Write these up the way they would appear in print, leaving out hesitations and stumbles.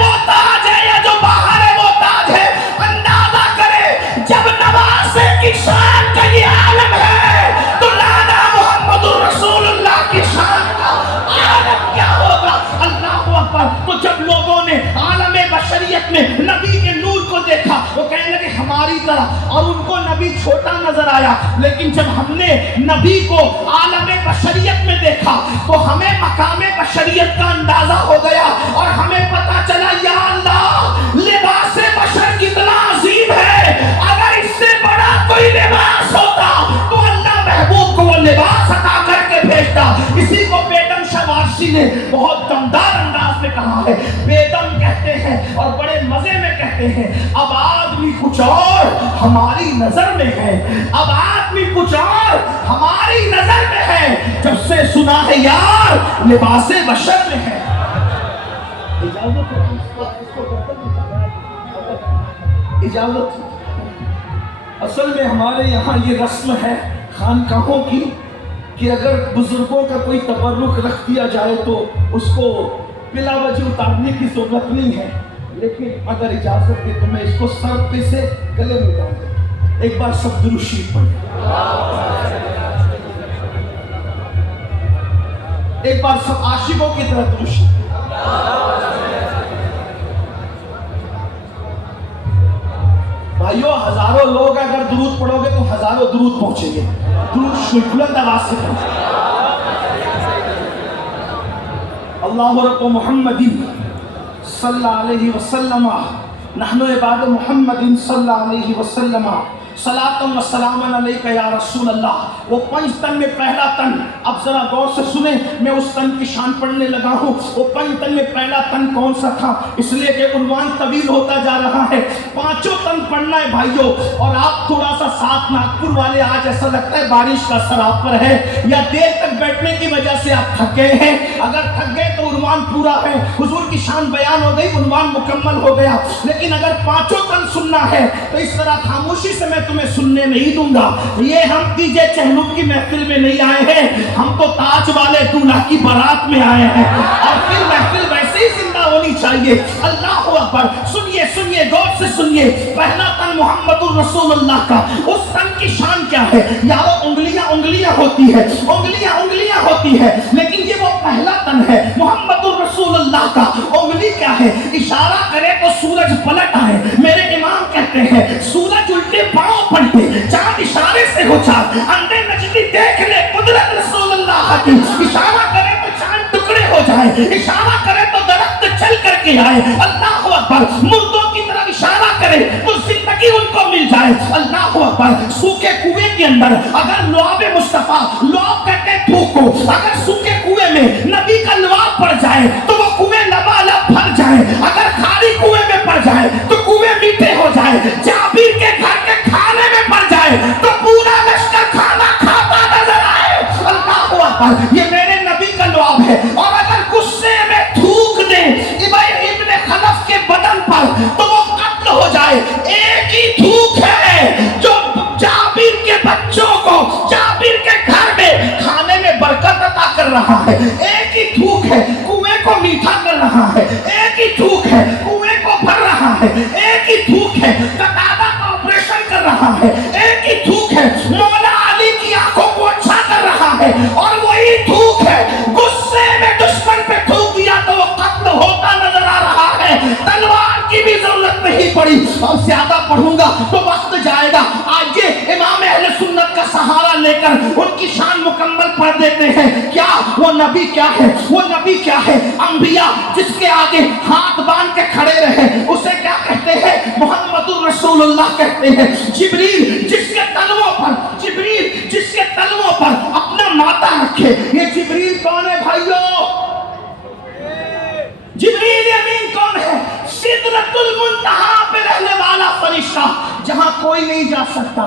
وہ تاج ہے یا جو باہر ہے وہ تاج ہے. اندازہ کرے جب نواسے کی شان کا یہ عالم ہے تو لانا محمد رسول اللہ کی شان کا عالم کیا ہوگا. اللہ اکبر. تو جب لوگوں نے عالم بشریت میں نبی کے نور کو دیکھا وہ کہنے لگے ہماری طرح, اور ان کو نبی چھوٹا نظر آیا. لیکن جب ہم نے نبی کو عالم بشریت میں دیکھا تو ہمیں مقام بشریت کا اندازہ ہو گیا اور ہمیں پتا چلا یا اللہ لباس بشر کتنا عظیم ہے. اگر اس سے بڑا کوئی لباس ہوتا تو اللہ محبوب کو وہ لباس عطا کر کے بھیجتا. اسی کو بیدم شوارسی نے بہت دمدار انداز میں کہا ہے. بیدم کہتے ہیں اور بڑے مزے میں کہتے ہیں اب آدمی کچھ اور ہماری نظر میں ہے, اب آدمی کچھ اور ہماری نظر میں ہے, جب سے سنا ہے یار لباس بشر میں ہے. اجازت. اصل میں ہمارے یہاں یہ رسم ہے خانقاہوں کی کہ اگر بزرگوں کا کوئی تبرک رکھ دیا جائے تو اس کو بلا وجہ اتارنے کی ضرورت نہیں ہے, لیکن اگر اجازت دے تو میں اس کو سر پہ سے گلے میں ڈال دوں. ایک بار سب درود شریف پڑھیں. ایک بار سب عاشقوں کی طرح درود شریف. بھائیو ہزاروں لوگ اگر درود پڑھو گے تو ہزاروں درود پہنچیں گے. درود شریف بلند آواز سے پڑھیں. اللہ رب محمد صلی اللہ علیہ وسلم نحن عباد محمد صلی اللہ علیہ وسلم صلاۃ و سلام علیک یا رسول اللہ. وہ 5 تن میں پہلا تن, اب ذرا غور سے سنیں, میں اس تن کی شان پڑھنے لگا ہوں. وہ 5 تن میں پہلا تن کون سا تھا, اس لیے کہ عنوان طویل ہوتا جا رہا ہے. 5 تن پڑھنا ہے بھائیوں. اور آپ تھوڑا سا ساتھ ناگپور والے آج ایسا لگتا ہے بارش کا اثر آپ پر ہے یا دیر تک بیٹھنے کی وجہ سے آپ تھک گئے ہیں. اگر تھک گئے تو عنوان پورا ہے, حضور کی شان بیان ہو گئی, عنوان مکمل ہو گیا. لیکن اگر 5 تن سننا ہے تو اس طرح خاموشی سے میں تمہیں سننے نہیں دوں گا. یہ ہم ڈیجے چہلم کی محفل میں نہیں آئے ہیں, ہم تو تاج والے دولہا کی بارات میں آئے ہیں, اور پھر محفل ویسے ہی زندہ ہونی چاہیے. اللہ اکبر. سنیے سنیے غور سے سنیے. پہلا تن محمد الرسول اللہ کا. اس تن کی شان کیا ہے یارو؟ انگلیاں انگلیاں ہوتی ہے, انگلیاں انگلیاں ہوتی ہے, لیکن یہ وہ پہلا تن ہے محمد الرسول اللہ کا. انگلی کیا ہے؟ اشارہ کرے تو سورج پلٹ آئے. میرے امام کہتے ہیں سورج الٹے پاؤں پلٹے, چاند اشارے سے ہو چاند, اندھے نجدی دیکھ لے قدرت رسول اللہ کی. اشارہ کرے تو چاند ٹکڑے ہو جائے, اشارہ کرے تو درخت چل کر کے آئے. اللہ اکبر. مردوں کی طرف اشارہ کرے تو زندگی ان کو مل جائے. اللہ اکبر. سوکھے کنویں کے اندر اگر لعاب مصطفیٰ, لعاب کہتے ہیں پھوک کو, اگر سوکھے کنویں میں نبی کا لعاب پڑ جائے تو وہ کنویں لبالب بھر جائے. اگر خالی کنویں میں پڑ جائے تو کنویں میٹھے ہو جائے. جابر کے گھر کے کھانے میں پڑ جائے تو پورا لشکر کھانا کھاتا نظر آئے. اللہ اکبر. یہ میرے نبی کا لعاب ہے. اور اگر غصے میں تھوک دے ابن خلف کے بدن پر تو وہ قتل ہو جائے. ایک ہی تھوک ہے جو جابر کے بچوں کو جابر کے گھر میں کھانے میں برکت عطا کر رہا ہے. ایک ہی تھوک ہے کنویں کو میٹھا کر رہا ہے. ایک ہی تھوک ہے کنویں کو بھر رہا ہے. ایک ہی تھوک ہے قطادہ کا آپریشن کر رہا ہے. ایک ہی تھوک ہے مولا علی کی آنکھوں کو اچھا کر رہا ہے. اور وہی تھوک ہے غصے میں دشمن پہ تھوک دیا تو وہ قتل ہوتا نظر آ رہا ہے. تلوار کی بھی ضرورت نہیں پڑی. اور زیادہ پڑھوں گا تو وقت جائے گا. آج یہ امام اہل سنت کا سہارا لے کر ان کی شان مکمل پڑھ دیتے ہیں. کیا وہ نبی کیا ہے؟ وہ نبی کیا ہے؟ انبیاء جس کے آگے ہاتھ باندھ کے کھڑے رہے اسے کیا کہتے ہیں؟ محمد الرسول اللہ کہتے ہیں. جبریل جس کے تلووں پر اپنا ماتھا رکھے, یہ جبریل کون ہے بھائیو؟ جبریل امین کون ہے؟ سدرۃ المنتہا پہ رہنے والا فرشتہ, جہاں کوئی نہیں جا سکتا,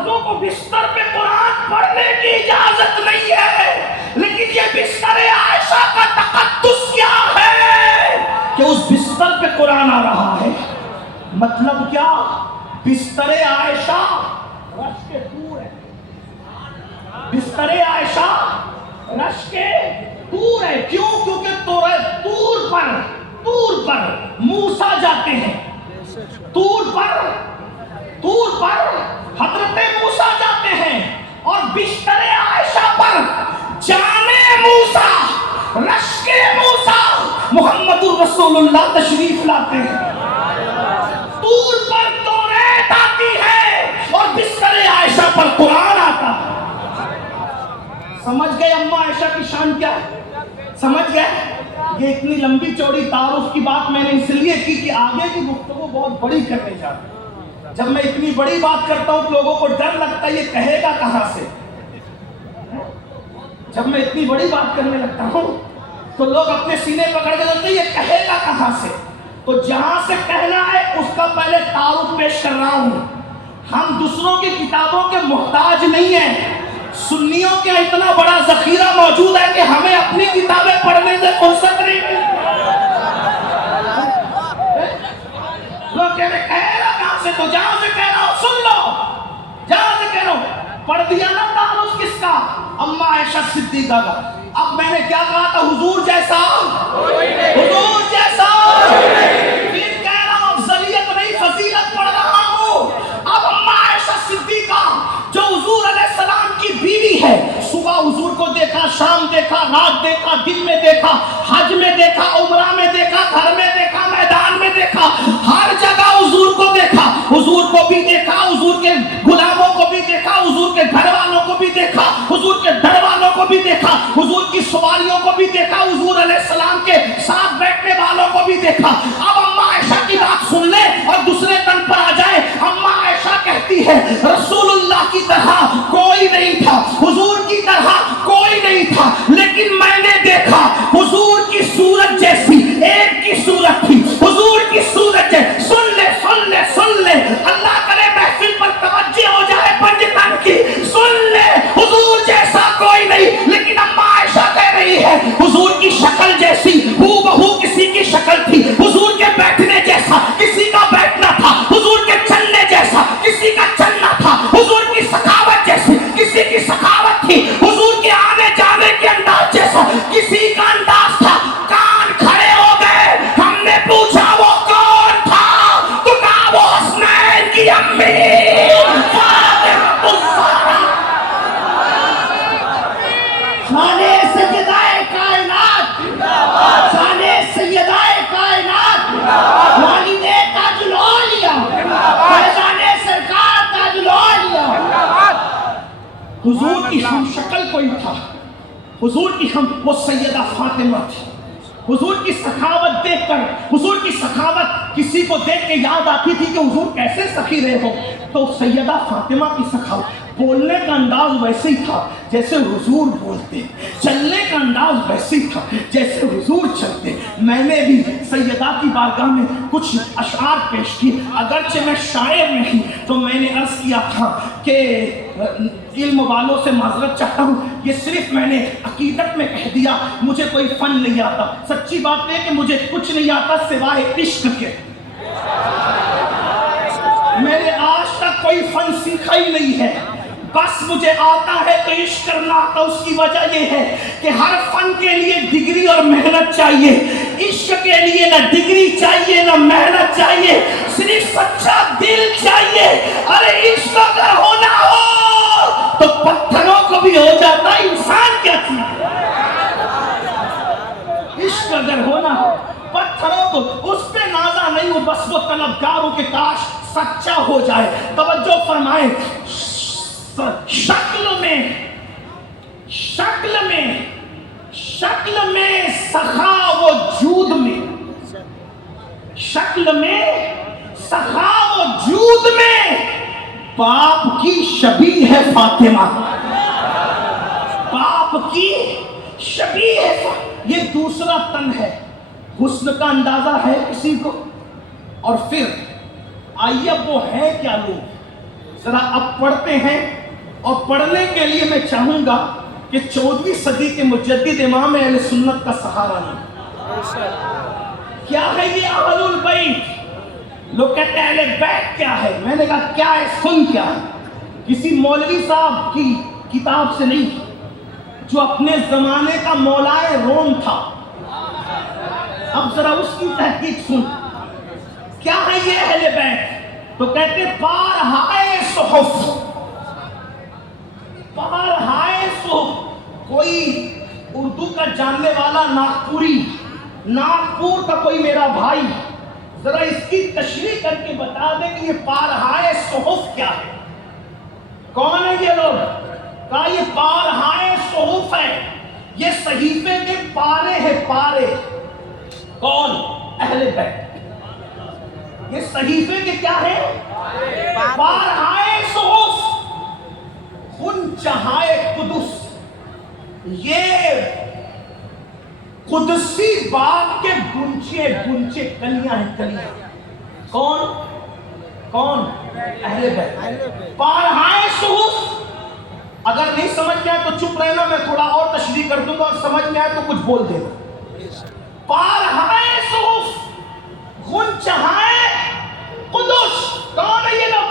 بعضوں کو بستر پہ قرآن پڑھنے کی اجازت نہیں ہے، لیکن یہ بستر عائشہ کا تقدس کیا ہے کہ اس بستر پہ قرآن آ رہا ہے؟ مطلب کیا؟ بستر عائشہ رش کے دور ہے، بستر عائشہ رش کے دور ہے. کیوں؟ کیونکہ طور پر موسیٰ جاتے ہیں، طور پر حضرت موسیٰ جاتے ہیں، اور بستر عائشہ پر جانے موسیٰ، رش کے موسیٰ محمد الرسول اللہ تشریف لاتے ہیں. طور پر توریت آتی ہے اور بستر عائشہ پر قرآن آتا ہے. سمجھ گئے اماں عائشہ کی شان کیا ہے؟ سمجھ گئے؟ یہ اتنی لمبی چوڑی تعارف کی بات میں نے اس لیے کی کہ آگے کی گفتگو بہت بڑی کرنے جا رہی ہے. جب میں اتنی بڑی بات کرتا ہوں تو لوگوں کو ڈر لگتا ہے یہ کہے گا کہاں سے. جب میں اتنی بڑی بات کرنے لگتا ہوں تو لوگ اپنے سینے پکڑ کے لگتے ہیں یہ کہے گا کہاں سے. تو جہاں سے کہنا ہے اس کا پہلے تعارف پیش کر رہا ہوں. ہم دوسروں کی کتابوں کے محتاج نہیں ہیں. سنیوں کے اتنا بڑا ذخیرہ موجود ہے کہ ہمیں اپنی کتابیں پڑھنے سے فرصت نہیں ملتی. لوگ کہہ رہے کہے گا کہاں سے، تو جہاں سے کہہ رہا ہو سن لو، جہاں سے کہہ رہا ہو پڑھ دیا نا. تعارف کس کا؟ اماں عائشہ صدیقہ کا. اب میں نے کیا کہا تھا؟ حضور جیسا، حضور جیسا. پھر کہہ رہا ہوں افضلیت نہیں فضیلت پڑھ رہا ہوں. اب اماں عائشہ صدیقہ جو حضور علیہ السلام کی بیوی ہے، صبح حضور کو دیکھا، شام دیکھا، رات دیکھا، دن میں دیکھا، حج میں دیکھا، عمرہ میں دیکھا، گھر میں دیکھا، میدان میں دیکھا، ہر جگہ حضور کو دیکھا. حضور کو بھی دیکھا، حضور کے غلاموں کو بھی دیکھا، حضور کے گھر والوں کو بھی دیکھا، حضور کے در والوں کو بھی دیکھا، حضور کی سواریوں کو بھی دیکھا، حضور علیہ السلام کے ساتھ بیٹھنے والوں کو بھی دیکھا. اب اماں عائشہ کی بات سن لے اور دوسرے تن پر آ جائے. اماں عائشہ کہتی ہے رسول اللہ کی طرح کوئی نہیں تھا، حضور کی طرح کوئی نہیں تھا، لیکن میں نے دیکھا حضور کی صورت جیسی ایک کی صورت تھی، حضور کی صورت جیسی. سن لے سن لے سن لے، اللہ کرے محفل پر توجہ ہو جائے پنجتن کی. سن لے حضور جیسا کوئی نہیں، لیکن اماں عائشہ کہہ رہی ہے حضور کی شکل جیسی ہو بہو کسی کی شکل تھی، حضور کے بیٹھنے جیسا کسی کا بیٹھنا تھا، حضور کے چلنے جیسا کسی کا چلنا تھا، حضور کی سخاوت جیسی کسی کی سخاوت تھی، حضور کے آنے جانے کے انداز جیسا کسی کا انداز تھا. کان کھڑے ہو گئے. ہم نے پوچھا وہ کون تھا؟ تو کہا وہ حسنین کی امی فاطمہ الزہرا. شانے سیدائے کائنات، شانے سیدائے کائنات، والدے تاج الاولیاء، فیضانے سرکار تاج الاولیاء. حضور کی ہم شکل کوئی تھا، حضور کی ہم وہ سیدہ فاطمہ تھی. حضور کی سخاوت دیکھ کر، حضور کی سخاوت کسی کو دیکھ کے یاد آتی تھی کہ حضور کیسے سخی رہے ہو، تو سیدہ فاطمہ کی سخاوت. بولنے کا انداز ویسے ہی تھا جیسے حضور بولتے، چلنے کا انداز ویسے ہی تھا جیسے حضور چلتے. میں نے بھی سیدہ کی بارگاہ میں کچھ اشعار پیش کی. اگرچہ میں شاعر نہیں تو میں نے عرض کیا تھا کہ علم والوں سے معذرت چاہتا ہوں، یہ صرف میں نے عقیدت میں کہہ دیا، مجھے کوئی فن نہیں آتا. سچی بات ہے کہ مجھے کچھ نہیں آتا سوائے عشق کے. میں نے آج تک کوئی فن سیکھا ہی نہیں ہے، بس مجھے آتا ہے تو عشق کرنا آتا. اس کی وجہ یہ ہے کہ ہر فن کے لیے ڈگری اور محنت چاہیے، عشق کے لیے نہ ڈگری چاہیے نہ محنت چاہیے، صرف سچا دل چاہیے. ارے عشق اگر ہونا ہو تو پتھروں کو بھی ہو جاتا. انسان کیا چیز ہے؟ عشق اگر ہونا ہو پتھروں کو، اس پہ نازا نہیں ہو، بس وہ طلبگاروں کے کاش سچا ہو جائے. توجہ فرمائیں. شکل میں سخا و جود میں، شکل میں سخا و جود میں باپ کی شبیہ ہے فاطمہ، باپ کی شبیہ ہے. یہ دوسرا تن ہے. حسن کا اندازہ ہے کسی کو؟ اور پھر آئیے وہ ہے کیا لوگ؟ ذرا اب پڑھتے ہیں، اور پڑھنے کے لیے میں چاہوں گا کہ 14ویں صدی کے مجدد امام اہل سنت کا سہارا لیں۔ کیا ہے یہ اہل البیت؟ لوگ کہتے ہیں اہل بیت کیا ہے؟ میں نے کہا کیا ہے، سن کیا ہے، کسی مولوی صاحب کی کتاب سے نہیں، جو اپنے زمانے کا مولائے روم تھا۔ اب ذرا اس کی تحقیق سن، کیا ہے یہ اہل بیت؟ تو کہتے پارہائے صحف، پارہائے صحف۔ کوئی اردو کا جاننے والا ناگپور کا کوئی میرا بھائی ذرا اس کی تشریح کر کے بتا دے کہ یہ پارہائے صحف کیا ہے؟ کون ہے یہ لوگ؟ کہا یہ پارہائے صحف ہے، یہ صحیفے کے پارے ہیں، پارے۔ کون؟ اہل بیت۔ یہ صحیفے کے کیا ہے؟ پارہائے صحف۔ خنچہائے قدس، یہ قدسی باغ کے گنچے کلیاں ہیں، کلیاں۔ کون؟ اہل بیت۔ پارہائے صحف۔ اگر نہیں سمجھ میں آئے تو چپ رہنا، میں تھوڑا اور تشریح کر دوں گا، اور سمجھ میں آئے تو کچھ بول دینا۔ پارہائے صحف، غنچہائے قدس۔ کون ہے یہ لوگ؟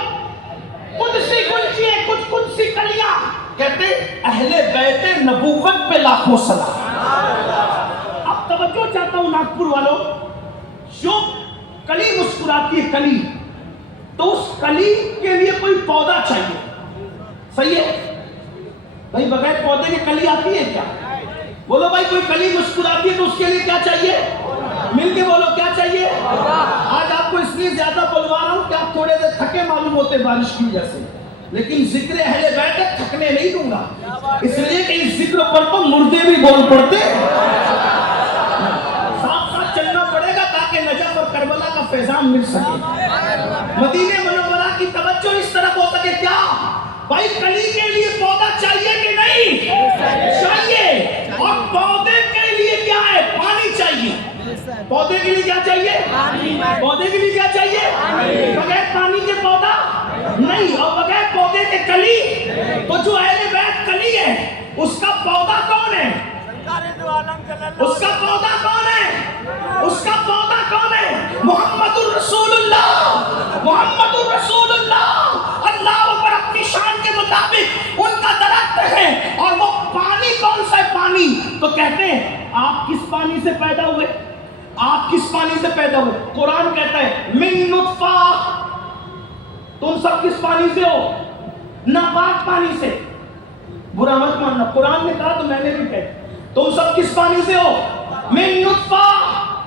قدسی گنچے، کچھ قدسی کلیاں۔ کہتے اہل بیت نبوت پہ لاکھوں سلام۔ اب توجہ چاہتا ہوں ناگپور والوں، جو کلی مسکراتی ہے، کلی، تو اس کلی کے لیے کوئی پودا چاہیے، صحیح ہے بھائی؟ بغیر پودے کے کلی آتی ہے کیا؟ بولو بھائی، کوئی کلی مسکراتی ہے تو اس کے لیے کیا چاہیے؟ مل کے بولو، کیا چاہیے؟ آج آپ کو اس لیے زیادہ بلوا رہا ہوں کہ آپ تھوڑے دیر تھکے معلوم ہوتے بارش کی وجہ سے، لیکن ذکر اہل بیت ہے، تھکنے نہیں دوں گا، اس لیے کہ اس ذکر پر تو مردے بھی بول پڑتے، ساتھ ساتھ چلنا پڑے گا تاکہ نجف اور کربلا کا فیضان مل سکے، مدینہ منورہ کی توجہ اس طرف ہو سکے۔ کیا بھائی کلی کے لیے پودا چاہیے کہ نہیں چاہیے؟ اور پودے کے لیے کیا ہے؟ پانی چاہیے۔ پودے کے لیے کیا چاہیے؟ پودے کے لیے کیا چاہیے؟ بغیر پانی کے پودا نہیں، اور بغیر پودے کے کلی۔ تو جو اہل بیت کلی ہے، اس کا پودا کون ہے؟ اس کا پودا کون ہے؟ اس کا پودا کون ہے؟ محمد الرسول اللہ، محمد الرسول اللہ۔ اللہ اکبر، اپنی شان کے مطابق ان کا درخت ہے، اور وہ پانی کون سا ہے؟ پانی۔ تو کہتے ہیں آپ کس پانی سے پیدا ہوئے؟ آپ کس پانی سے پیدا ہوئے؟ قرآن کہتا ہے من نطفہ۔ تم سب کس پانی سے ہو؟ ناپاک پانی سے۔ برا مت ماننا، قرآن نے کہا تو میں نے بھی کہا، تم سب کس پانی سے ہو؟ من نطفہ،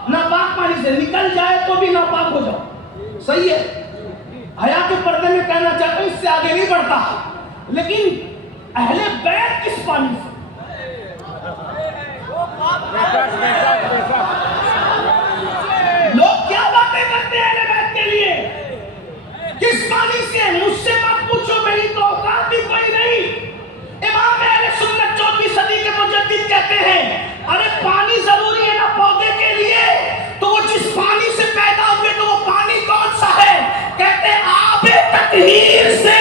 ناپاک پانی سے۔ نکل جائے تو بھی ناپاک ہو جاؤ، صحیح ہے؟ حیا کے پردے میں کہنا چاہتا ہوں، اس سے آگے نہیں بڑھتا، لیکن اہل بیت کس پانی سے؟ لوگ کیا باتیں کرتے ہیں اہل بیت کے لیے؟ کس پانی سے؟ مجھ سے مت پوچھو، میری تو اوقات بھی کوئی نہیں۔ امام اہل سنت 14ویں صدی کے مجدد کہتے ہیں ارے پانی ضروری ہے نا پودے کے لیے، تو وہ جس پانی سے پیدا ہوئے تو وہ پانی کون سا ہے؟ کہتے ہیں آب تطہیر سے،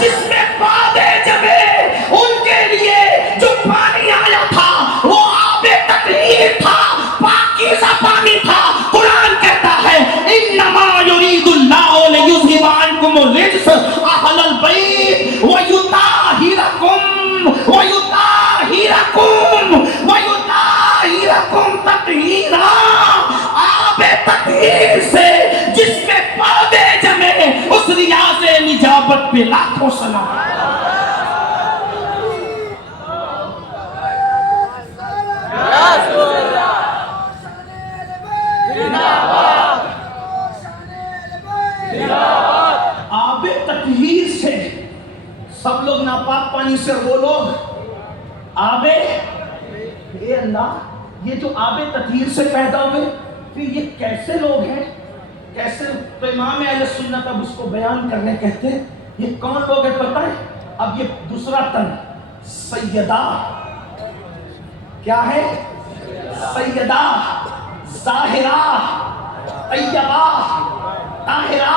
جس میں پودے جمے، ان کے لیے جو پانی آیا تھا وہ آب تطہیر تھا، پاکیزہ پانی تھا۔ قرآن کہتا ہے انما یرید اللہ لیذھب عنکم الرجس اہل البیت ویطہرکم تطہیرا۔ آب تطہیر سے، جس میں پودے جمے، اس ریاض نجابت پہ لاکھوں سلام۔ آب تطہیر سے، سب لوگ ناپاک پانی سے، وہ لوگ آب، اے اللہ یہ جو آب تطہیر سے پیدا ہوئے، پھر یہ کیسے لوگ ہیں؟ کیسے؟ تو امام اہل سنت اب اس کو بیان کرنے کہتے ہیں یہ کون لوگ ہیں پتہ ہے؟ اب یہ دوسرا تن سیدہ، کیا ہے؟ سیدہ، ظاہرہ، طیبہ، طاہرہ،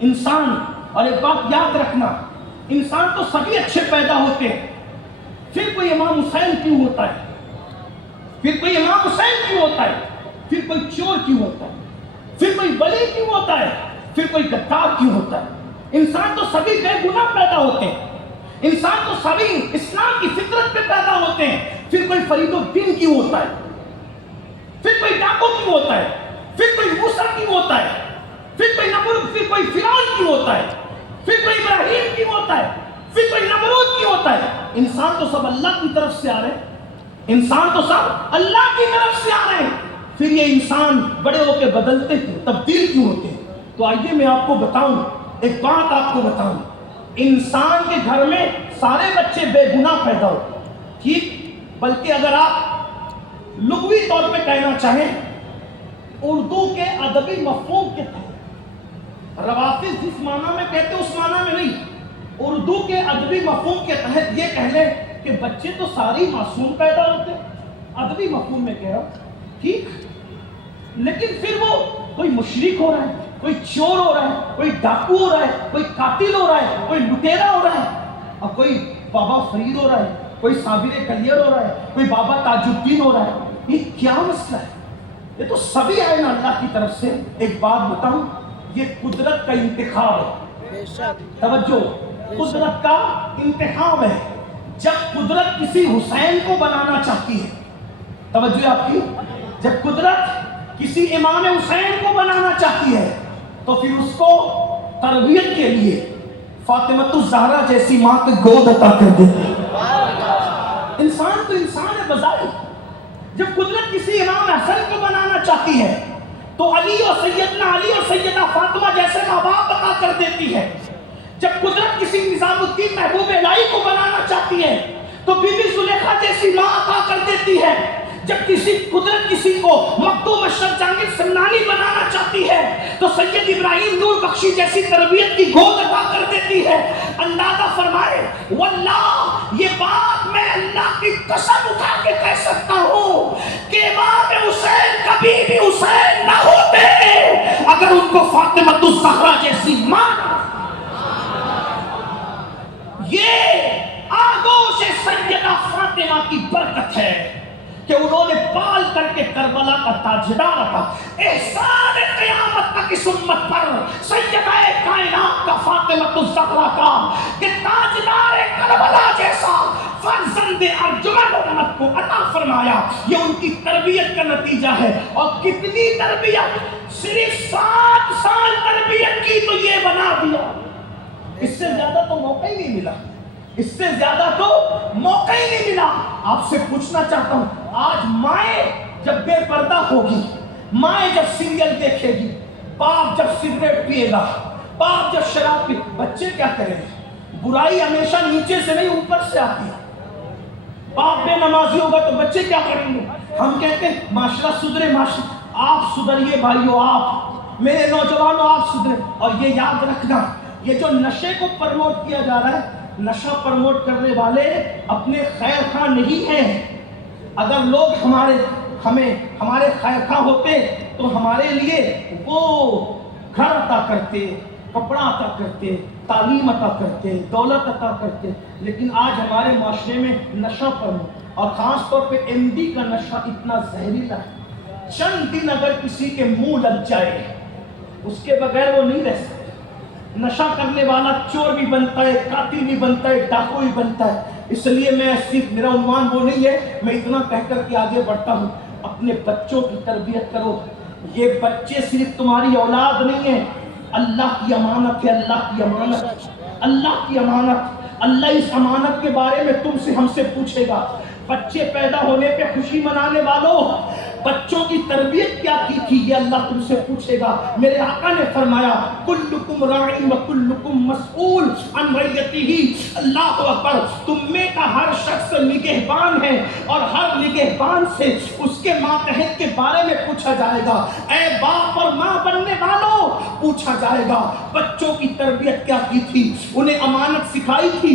انسان، اور ایک بات یاد رکھنا، انسان تو سبھی اچھے پیدا ہوتے ہیں، پھر کوئی امام حسین کیوں ہوتا ہے؟ پھر کوئی امام حسین کیوں ہوتا ہے؟ پھر کوئی چور کیوں ہوتا ہے؟ پھر کوئی ولی کیوں ہوتا ہے؟ پھر کوئی غدار کیوں ہوتا ہے؟ انسان تو سبھی بے گناہ پیدا ہوتے ہیں، انسان تو سبھی اسلام کی فطرت پہ پیدا ہوتے ہیں، پھر کوئی فرید الدین کیوں ہوتا ہے؟ پھر کوئی ڈاکو کیوں ہوتا ہے؟ پھر کوئی موسیٰ کیوں ہوتا ہے؟ پھر کوئی نمرود، پھر کوئی فرعون کیوں ہوتا ہے؟ پھر کوئی ابراہیم کیوں ہوتا ہے؟ پھر کوئی نمرود کیوں ہوتا ہے؟ انسان تو سب اللہ کی طرف سے آ رہے ہیں، انسان تو سب اللہ کی طرف سے آ رہے ہیں، پھر یہ انسان بڑے ہو کے بدلتے کیوں، تبدیل کیوں ہوتے ہیں؟ تو آئیے میں آپ کو بتاؤں، ایک بات آپ کو بتاؤں، انسان کے گھر میں سارے بچے بے گناہ پیدا ہوتے ہیں، ٹھیک، بلکہ اگر آپ لغوی طور پہ کہنا چاہیں، اردو کے ادبی مفہوم کے تحت، روافظ جس معنی میں کہتے ہیں اس معنی میں نہیں، اردو کے ادبی مفہوم کے تحت یہ کہہ لیں کہ بچے تو ساری معصوم پیدا ہوتے ہیں، ادبی مفہوم میں کہہ رہا ہوں، ٹھیک، لیکن پھر وہ کوئی مشرک ہو رہا ہے، کوئی چور ہو رہا ہے، کوئی ڈاکو ہو رہا ہے، کوئی قاتل ہو رہا ہے، کوئی لٹیرا ہو رہا ہے، اور کوئی بابا فرید ہو رہا ہے، کوئی صابر کلیر ہو رہا ہے، کوئی بابا تاج الدین ہو رہا ہے، یہ کیا مسئلہ ہے؟ یہ تو سبھی آئے نا اللہ کی طرف سے۔ ایک بات بتاؤں، یہ قدرت کا انتخاب ہے، توجہ، قدرت کا انتخاب ہے۔ جب قدرت کسی حسین کو بنانا چاہتی ہے، توجہ آپ کی، جب قدرت کسی امام حسین کو بنانا چاہتی ہے تو پھر اس کو تربیت کے لیے فاطمۃ الزہرا جیسی ماں کو گود عطا کر دیتی ہے۔ انسان تو انسان ہے بظاہر، جب قدرت کسی امام حسن کو بنانا چاہتی ہے تو علی اور سیدنا علی اور سیدہ فاطمہ جیسے ماں باپ عطا کر دیتی ہے۔ جب قدرت کسی نظام الدین محبوب الہی کو بنانا چاہتی ہے تو بی بی زلیخا جیسی ماں عطا کر دیتی ہے۔ جب قدرت کسی کو مخدوم اشرف جہانگیر سمنانی بنانا چاہتی ہے تو سید ابراہیم نور بخشی جیسی تربیت کی گود عطا کر دیتی ہے۔ اندازہ فرمائے، واللہ یہ بات میں اللہ کی قسم اٹھا کے کہہ سکتا ہوں کہ امام حسین کبھی بھی حسین نہ ہوتے اگر ان کو فاطمۃ الزہرا جیسی ماں نہ۔ یہ آغوش سیدہ فاطمہ کی برکت ہے کہ انہوں نے پال کر کے کربلا کا تاجدار تھا۔ احسان قیامت تک اس امت پر سیدہ کائنات کا فاطمۃ الزہرا کا کہ تاجدار کربلا جیسا فرزند ارجمند امت کو عطا فرمایا، یہ ان کی تربیت کا نتیجہ ہے۔ اور کتنی تربیت، صرف 7 سال تربیت کی تو یہ بنا دیا، اس سے زیادہ تو موقع ہی نہیں ملا، اس سے زیادہ تو موقع ہی نہیں ملا۔ آپ سے پوچھنا چاہتا ہوں، آج مائیں جب بے پردہ ہوگی، مائیں جب سیریل دیکھے گی، باپ جب سگریٹ پیے گا، باپ جب شراب پیے، بچے کیا کریں گے؟ برائی ہمیشہ نیچے سے نہیں اوپر سے آتی ہے۔ باپ بے نمازی ہوگا تو بچے کیا کریں گے؟ ہم کہتے ہیں معاشرہ سدھرے، معاشرہ، آپ سدھریے بھائیو، آپ میرے نوجوانوں آپ سدھرے۔ اور یہ یاد رکھنا، یہ جو نشے کو پروموٹ کیا جا رہا ہے، نشہ پروموٹ کرنے والے اپنے خیر خواہ نہیں ہیں۔ اگر لوگ ہمارے خیر خواہ ہوتے تو ہمارے لیے وہ گھر عطا کرتے، کپڑا عطا کرتے، تعلیم عطا کرتے، دولت عطا کرتے، لیکن آج ہمارے معاشرے میں نشہ پروموٹ، اور خاص طور پہ ایم ڈی کا نشہ اتنا زہریلا ہے، چند دن اگر کسی کے منہ لگ جائے اس کے بغیر وہ نہیں رہ سکتے۔ نشہ کرنے والا چور بھی بنتا ہے، قاتل بھی بنتا ہے، ڈاکو بھی بنتا ہے۔ اس لیے میں صرف، میرا عنوان وہ نہیں ہے، میں اتنا کہہ کر کے آگے بڑھتا ہوں، اپنے بچوں کی تربیت کرو۔ یہ بچے صرف تمہاری اولاد نہیں ہیں، اللہ کی امانت ہے، اللہ کی امانت، اللہ کی امانت۔ اللہ اس امانت کے بارے میں تم سے، ہم سے پوچھے گا۔ بچے پیدا ہونے پہ خوشی منانے والوں، بچوں کی تربیت کیا کی تھی، یہ اللہ تم سے پوچھے گا۔ میرے آقا نے فرمایا کلکم راع و کلکم مسئول عن رعیتہ۔ اللہ اکبر، تم میں کا ہر شخص نگہبان ہے اور ہر نگہبان سے اس کے ماتحت کے بارے میں پوچھا جائے گا۔ اے باپ اور ماں بننے والوں، پوچھا جائے گا بچوں کی تربیت کیا کی تھی، انہیں امانت سکھائی تھی،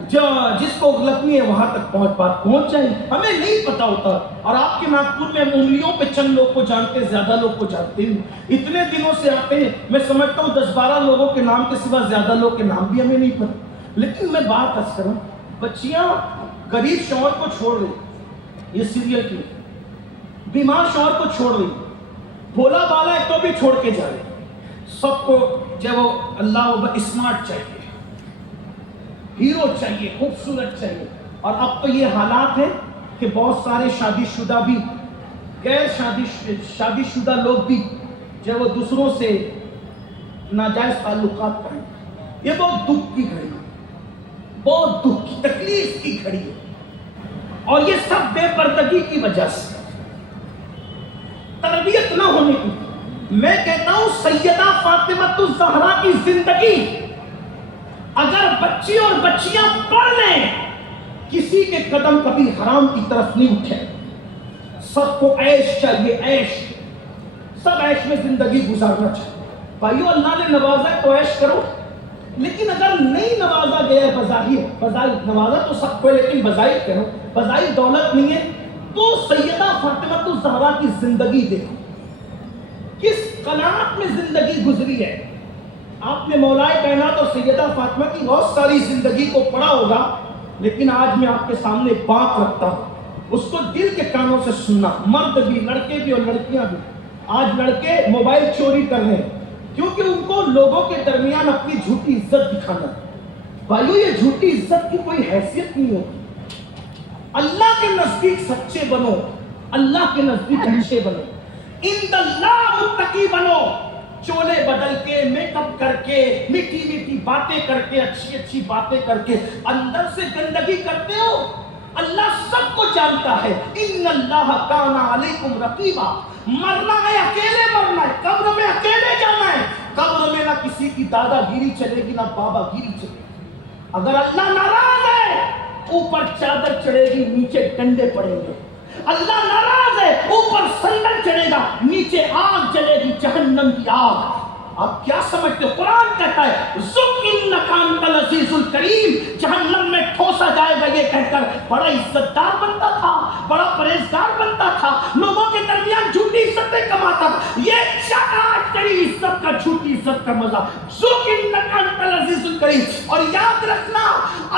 جس کو غلطی ہے وہاں تک پہنچ جائے. ہمیں نہیں پتا ہوتا. اور آپ کے ناگپور میں انگلیوں پہ چند لوگ کو جانتے ہیں, زیادہ لوگ کو جانتے ہیں. اتنے دنوں سے آتے ہیں, میں سمجھتا ہوں 10-12 لوگوں کے نام کے سوا زیادہ لوگ کے نام بھی ہمیں نہیں پتا. لیکن میں بات عرض کروں, بچیاں غریب شوہر کو چھوڑ رہی, یہ سیریل کی بیمار شوہر کو چھوڑ رہی, بھولا بالا ہے تو بھی چھوڑ کے جا رہے. سب کو جب وہ اللہ اسمارٹ چاہیے, ہیرو چاہیے, خوبصورت چاہیے. اور اب تو یہ حالات ہیں کہ بہت سارے شادی شدہ بھی, غیر شادی شدہ لوگ بھی جو وہ دوسروں سے ناجائز تعلقات کریں. یہ بہت دکھ کی گھڑی ہے, بہت دکھ کی تکلیف کی گھڑی ہے. اور یہ سب بے پردگی کی وجہ سے, تربیت نہ ہونے کی. میں کہتا ہوں سیدہ فاطمہ الزہرا کی زندگی اگر بچی اور بچیاں پڑھ لیں, کسی کے قدم کبھی حرام کی طرف نہیں اٹھے. سب کو عیش چاہیے, عیش, سب عیش میں زندگی گزارنا چاہیے. بھائیو اللہ نے نوازا ہے تو عیش کرو, لیکن اگر نہیں نوازا گیا ہے بظاہر نوازا تو سب کو, لیکن بظاہر کرو, بظاہر دولت نہیں ہے, تو سیدہ فاطمہ الزہرا کی زندگی دیکھو کس قناعت میں زندگی گزری ہے. آپ نے مولائے کائنات اور سیدہ فاطمہ کی بہت ساری زندگی کو پڑھا ہوگا, لیکن آج میں آپ کے سامنے بات رکھتا ہوں, اس کو دل کے کانوں سے سننا. مرد بھی, لڑکے بھی اور لڑکیاں بھی. آج لڑکے موبائل چوری کر رہے ہیں کیونکہ ان کو لوگوں کے درمیان اپنی جھوٹی عزت دکھانا. بھائیو یہ جھوٹی عزت کی کوئی حیثیت نہیں ہوتی. اللہ کے نزدیک سچے بنو, اللہ کے نزدیک اچھے بنو, عند اللہ متقی بنو. چولے بدل کے, میک اپ کر کے, میٹھی میٹھی باتیں کر کے, اچھی اچھی باتیں کر کے اندر سے گندگی کرتے ہو. اللہ سب کو جانتا ہے. ان اللہ کان علیکم رقیبا. مرنا ہے اکیلے مرنا ہے, قبر میں اکیلے جانا ہے. قبر میں نہ کسی کی دادا گیری چلے گی, نہ بابا گیری چلے گی. اگر اللہ ناراض ہے اوپر چادر چڑھے گی, نیچے ڈنڈے پڑیں گے. اللہ ناراض ہے اوپر سندل چڑھے گا, نیچے آگ جلے گی, جہنم کی آگ. آپ کیا سمجھتے ہو؟ قرآن کہتا ہے ذُقْ إِنَّكَ أَنْتَ الْعَزِيزُ الْكَرِيمُ. جہنم میں ٹھوسا جائے گا یہ کہہ کر بڑا عزت دار بنتا تھا, بڑا پرہیزگار بنتا تھا, لوگوں کے درمیان جھوٹی عزتیں کماتا تھا. یہ چکھا تیری عزت کا, جھوٹی عزت کا مزہ. ذُقْ إِنَّكَ أَنْتَ الْعَزِيزُ الْكَرِيمُ. اور یاد رکھنا,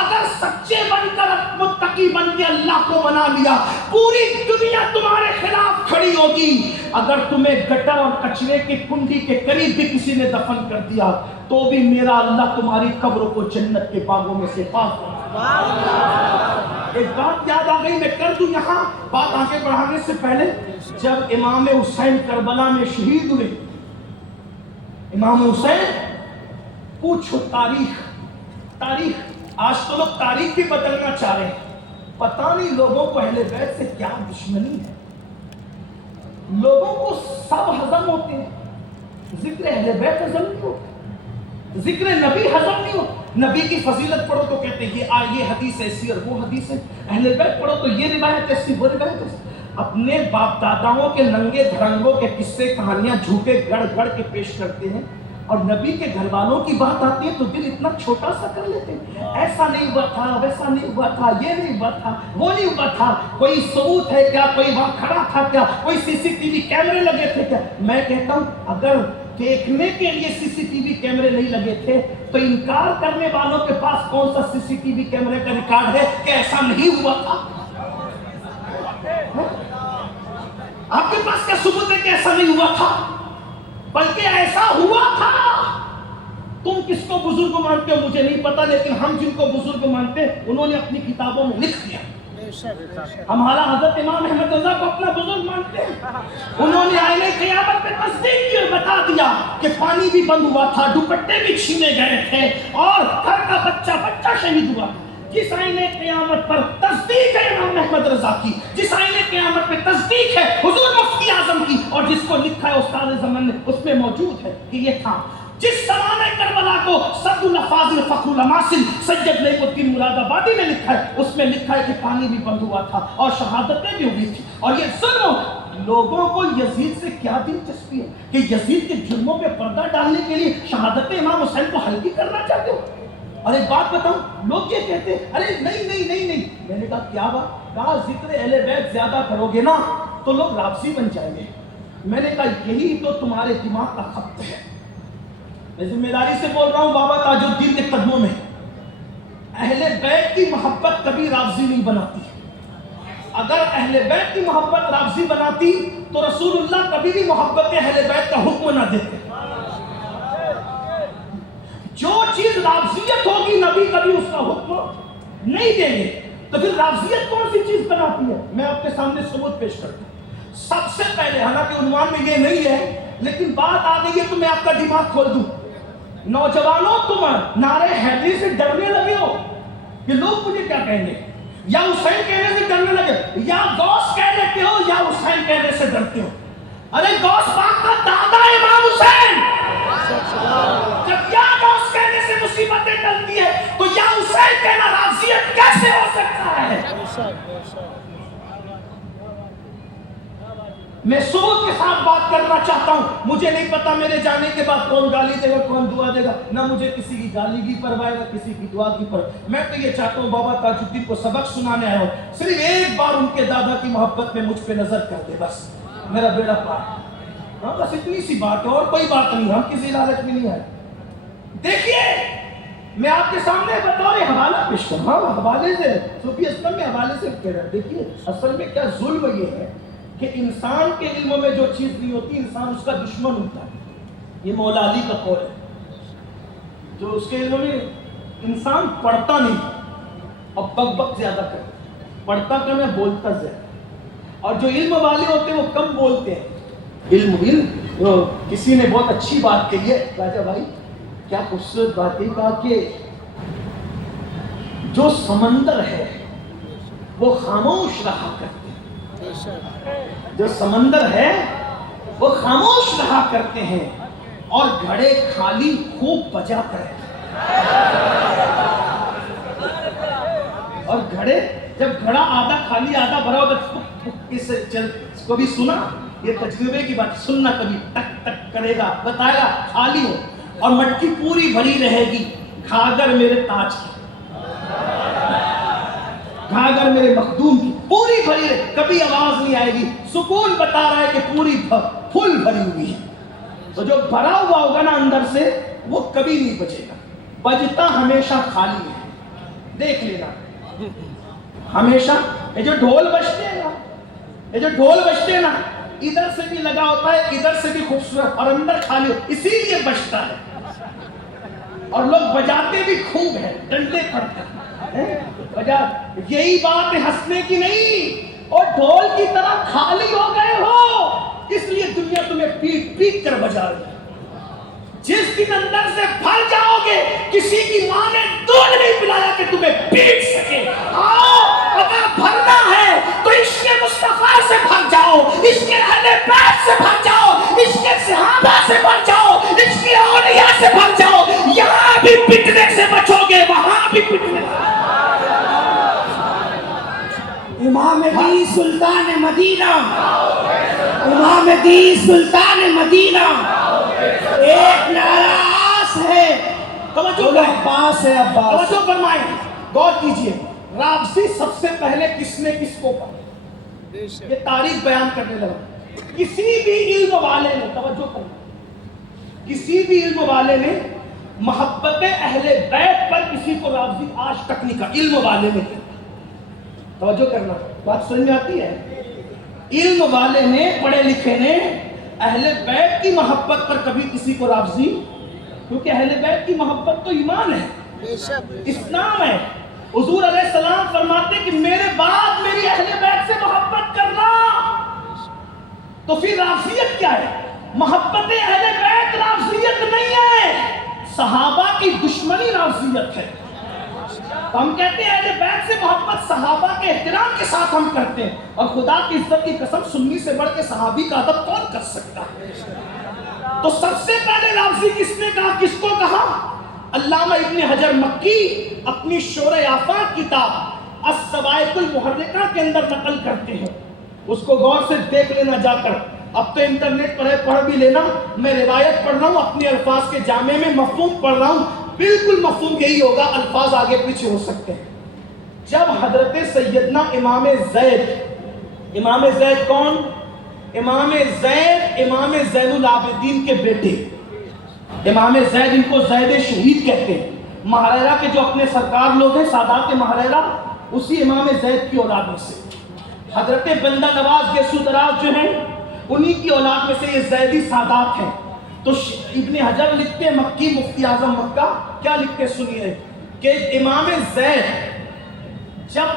اگر سچے بن کر متقی بن کے اللہ کو بنا لیا, پوری دنیا تمہارے خلاف کھڑی ہوگی. اگر تمہیں گٹر اور کچرے کی کنڈی کے قریب بھی کسی نے دفن کر دیا تو بھی میرا اللہ تمہاری قبر کو جنت کے باغوں میں سے پاک کرے. ایک بات یاد آ گئی, میں کر دوں یہاں بات آگے بڑھانے سے پہلے. جب امام حسین کربلا میں شہید ہوئے, امام حسین, پوچھو تاریخ آج تو لوگ تاریخ بھی بدلنا چاہ رہے ہیں. پتہ نہیں لوگوں کو اہل بیت سے کیا دشمنی ہے. لوگوں کو سب ہضم ہوتے ہیں, ذکر اہل بیت ہضم نہیں ہوتا, ذکر نبی ہضم نہیں ہوتا. نبی کی فضیلت پڑھو تو کہتے ہیں یہ حدیث ایسی اور وہ حدیث ہے. اہل بیت پڑھو تو یہ روایت ایسی, وہ روایت ایسی. اپنے باپ داداؤں کے ننگے دھڑنگوں کے قصے کہانیاں جھوٹے گڑ گڑ کے پیش کرتے ہیں, اور نبی کے گھر والوں کی بات آتی ہے تو دل اتنا چھوٹا سا کر لیتے ہیں. ایسا نہیں ہوا تھا, ویسا نہیں ہوا تھا, یہ نہیں ہوا تھا, وہ نہیں ہوا تھا. کوئی ثبوت ہے کیا؟ کوئی وہاں کھڑا تھا کیا؟ کوئی سی سی ٹی وی کیمرے لگے تھے کیا؟ میں کہتا ہوں اگر دیکھنے کے لیے سی سی ٹی وی کیمرے نہیں لگے تھے تو انکار کرنے والوں کے پاس کون سا سی سی ٹی وی کیمرے کا ریکارڈ ہے کہ ایسا نہیں ہوا تھا؟ آپ کے پاس کیا ثبوت ہے کہ ایسا نہیں ہوا تھا؟ بلکہ ایسا ہوا تھا. تم کس کو بزرگ مانتے ہو مجھے نہیں پتا, لیکن ہم جن کو بزرگ مانتے ہیں انہوں نے اپنی کتابوں میں لکھ دیا. ہمارا حضرت امام احمد رضا کو اپنا بزرگ مانتے ہیں. انہوں نے آئینہ قیامت پہ تصدیق کی اور بتا دیا کہ پانی بھی بند ہوا تھا, دوپٹے بھی چھینے گئے تھے, اور گھر کا بچہ شہید ہوا. جس آئینہ قیامت پر تصدیق ہے امام احمد رضا کی, جس آئینہ قیامت پہ تصدیق ہے حضور مفتی اعظم کی, اور جس کو لکھا ہے استاد زمان نے, اس میں موجود ہے کہ یہ تھا. جس زمانے کربلا کو سد الفاظ فخر الاماثل سید نعیم الدین مراد آبادی نے لکھا ہے, اس میں لکھا ہے کہ پانی بھی بند ہوا تھا اور شہادتیں بھی ہوئی تھی. اور یہ ظلم, لوگوں کو یزید سے کیا دلچسپی ہے کہ یزید کے جرموں پہ پردہ ڈالنے کے لیے شہادت امام حسین کو ہلکی کرنا چاہتے ہو؟ اور ایک بات بتاؤں، لوگ یہ کہتے ہیں ارے نہیں، میں نے کہا کیا بات؟ کہا ذکر اہل بیت زیادہ کرو گے نا تو لوگ رافضی بن جائیں گے۔ میں نے کہا یہی تو تمہارے دماغ کا خط ہے۔ میں ذمہ داری سے بول رہا ہوں بابا تاج الدین کے قدموں میں، اہل بیت کی محبت کبھی رافضی نہیں بناتی۔ اگر اہل بیت کی محبت رافضی بناتی تو رسول اللہ کبھی بھی محبت اہل بیت کا حکم نہ دیتے۔ جو چیز رافضیت ہوگی نبی کبھی اس کا حکم نہیں دیں گے، تو پھر رافضیت کون سی چیز بناتی ہے؟ میں آپ کے سامنے ثبوت پیش کرتا ہوں۔ سب سے پہلے، حالانکہ عنوان میں یہ نہیں ہے لیکن بات آ گئی ہے تو میں آپ کا دماغ کھول دوں۔ نوجوانوں، تم نعرے حیدری سے ڈرنے لگے ہو کہ لوگ مجھے کیا کہیں گے، یا حسین کہنے سے ڈرنے لگے، یا غوث کہہ دیتے ہو یا حسین کہنے سے ڈرتے ہو۔ ارے غوث پاک کا دادا امام حسین، جب یا غوث کہنے سے مصیبتیں ٹلتی ہے تو یا حسین کہنا رافضیت کیسے ہو سکتا ہے؟ میں ثبوت کے ساتھ بات کرنا چاہتا ہوں۔ مجھے نہیں پتا میرے جانے کے بعد کون گالی دے گا کون دعا دے گا، نہ مجھے کسی کی گالی کی پرواہ نہ کسی کی دعا کی پرواہ۔ میں تو یہ چاہتا ہوں بابا تاج الدین کو سبق سنانے آیا ہوں، صرف ایک بار ان کے دادا کی محبت میں مجھ پہ نظر کر دے، بس میرا بیڑا پار۔ ہاں بس اتنی سی بات ہے اور کوئی بات نہیں، ہم کسی لالچ میں نہیں آئے۔ دیکھیے میں آپ کے سامنے بطور حوالہ پیش کروں، ہاں حوالے سے، صوفی اسلام میں حوالے سے کہہ رہا ہے۔ دیکھیے اصل میں کیا ظلم یہ ہے کہ انسان کے علم میں جو چیز نہیں ہوتی انسان اس کا دشمن ہوتا ہے۔ یہ مولا علی کا قول ہے، جو اس کے علم میں انسان پڑھتا نہیں اور بک بک زیادہ کرتا، پڑھتا کم ہے بولتا زیادہ، اور جو علم والے ہوتے ہیں وہ کم بولتے ہیں۔ علم کسی نے بہت اچھی بات کہی ہے، راجا بھائی کیا خوبصورت بات ہے، کہا کہ جو سمندر ہے وہ خاموش رہا کرتے ہیں، جو سمندر ہے وہ خاموش رہا کرتے ہیں اور گھڑے خالی خوب بجا کرتے ہیں۔ اور گھڑے جب گھڑا آدھا خالی آدھا بھرا ہوتا اس کو بھی سنا، یہ تجربے کی بات، سننا کبھی ٹک ٹک کرے گا بتائے گا خالی ہو، اور مٹکی پوری بھری رہے گی، گھاگر میرے تاج کی، گھاگر میرے مخدوم کی پوری بھری رہے، کبھی آواز نہیں آئے گی، سکون بتا رہا ہے کہ پوری پھول بھری ہوئی ہے۔ تو جو بھرا ہوا ہوگا نا اندر سے وہ کبھی نہیں بچے گا، بجتا ہمیشہ خالی ہے۔ دیکھ لینا ہمیشہ یہ جو ڈھول بجتے ہیں نا، یہ جو ڈھول بجتے ہیں نا، ادھر سے بھی لگا ہوتا ہے ادھر سے بھی خوبصورت اور اندر خالی، اسی لیے بجتا ہے، اور لوگ بجاتے بھی خوب ہیں، ڈنڈے پڑتے ہیں بجا۔ یہی بات ہے ہنسنے کی نہیں، اور ڈھول کی طرح خالی ہو گئے ہو اس لیے دنیا تمہیں پیٹ پیٹ کر بجا رہی ہے۔ جس دن اندر سے بھر جاؤ گے، کسی کی ماں نے دودھ نہیں پلایا کہ تمہیں پیٹ سکے۔ آؤ اگر بھرنا ہے تو عشق مصطفیٰ سے بھر جاؤ، عشق اہل بیت سے بھر جاؤ، عشق صحابہ سے بھر جاؤ، عشق اولیاء سے بھر جاؤ۔ یہاں بھی پٹنے سے بچو گے وہاں بھی پٹنے سے۔ امام دی سلطان مدینہ، امام دی سلطان مدینہ، ایک نعرہ آس ہے، توجہ عباس ہے، عباس۔ توجہ فرمائیں، غور کیجئے، رافضی سب سے پہلے کس نے کس کو پڑھا، یہ تاریخ بیان کرنے لگا۔ کسی بھی علم والے نے، توجہ کرنا، کسی بھی علم والے نے محبت اہل بیت پر کسی کو رافضی آج تک نہیں کہا، علم والے نے۔ توجہ کرنا، بات سمجھ میں آتی ہے؟ علم والے نے، پڑھے لکھے نے اہل بیت کی محبت پر کبھی کسی کو رافضی، کیونکہ اہل بیت کی محبت تو ایمان ہے، اسلام ہے۔ حضور علیہ السلام فرماتے کہ میرے بعد میری اہل بیت سے محبت کرنا، تو پھر رافضیت کیا ہے؟ محبت اہل بیت رافضیت نہیں ہے، صحابہ کی دشمنی رافضیت ہے۔ تو ہم کہتے ہیں اہل بیت سے محبت صحابہ کے احترام کے ساتھ ہم کرتے ہیں، اور خدا کی عزت کی قسم سنی سے بڑھ کے صحابی کا ادب کون کر سکتا ہے؟ تو سب سے پہلے رافضی کس نے کہا، کس کو کہا؟ علامہ ابن حجر مکی اپنی شور آفاق کتاب الصواعق المحرکہ کے اندر نقل کرتے ہیں، اس کو غور سے دیکھ لینا جا کر، اب تو انٹرنیٹ پر ہے پڑھ بھی لینا، میں روایت پڑھ رہا ہوں اپنے الفاظ کے جامع میں مفہوم پڑھ رہا ہوں، بالکل مفہوم یہی ہوگا، الفاظ آگے پیچھے ہو سکتے ہیں. جب حضرت سیدنا امام زید کون؟ امام زین العابدین کے بیٹے، امام زید، ان کو زید شہید کہتے ہیں. مہریرہ کے جو اپنے سرکار لوگ ہیں، سادات مہریرہ، اسی امام زید کی اولاد میں سے. حضرت بندہ نواز یسو دراز جو ہیں، انہی کی اولاد میں سے یہ زیدی سادات ہیں. تو ابن حجر لکھتے ہیں، مکی مفتی اعظم مکہ، کیا لکھتے سنیے کہ امام زید جب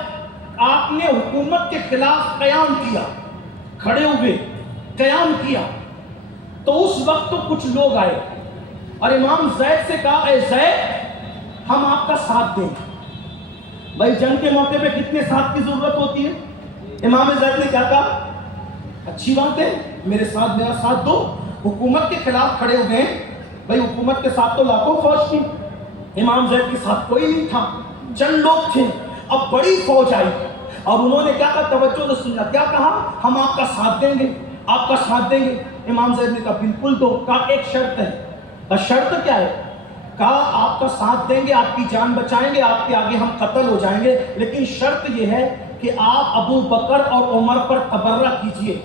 آپ نے حکومت کے خلاف قیام کیا، کھڑے ہوئے قیام کیا، تو اس وقت تو کچھ لوگ آئے اور امام زید سے کہا، اے زید ہم آپ کا ساتھ دیں گے. بھائی جنگ کے موقع پہ کتنے ساتھ کی ضرورت ہوتی ہے؟ امام زید نے کیا کہا، اچھی بات ہے، میرے ساتھ میرا ساتھ دو. حکومت کے خلاف کھڑے ہوئے ہیں، بھائی حکومت کے ساتھ تو لاکھوں فوج تھی، امام زید کے ساتھ کوئی نہیں تھا، چند لوگ تھے. اب بڑی فوج آئی اور انہوں نے کیا کہا، توجہ سے سننا، کیا کہا، ہم آپ کا ساتھ دیں گے، آپ کا ساتھ دیں گے. امام زید نے کہا بالکل دو. کہا ایک شرط ہے. شرط کیا ہے؟ کہا آپ کا ساتھ دیں گے، آپ کی جان بچائیں گے، آپ کے آگے ہم قتل ہو جائیں گے، لیکن شرط یہ ہے کہ آپ ابو بکر اور عمر پر تبرہ کیجئے،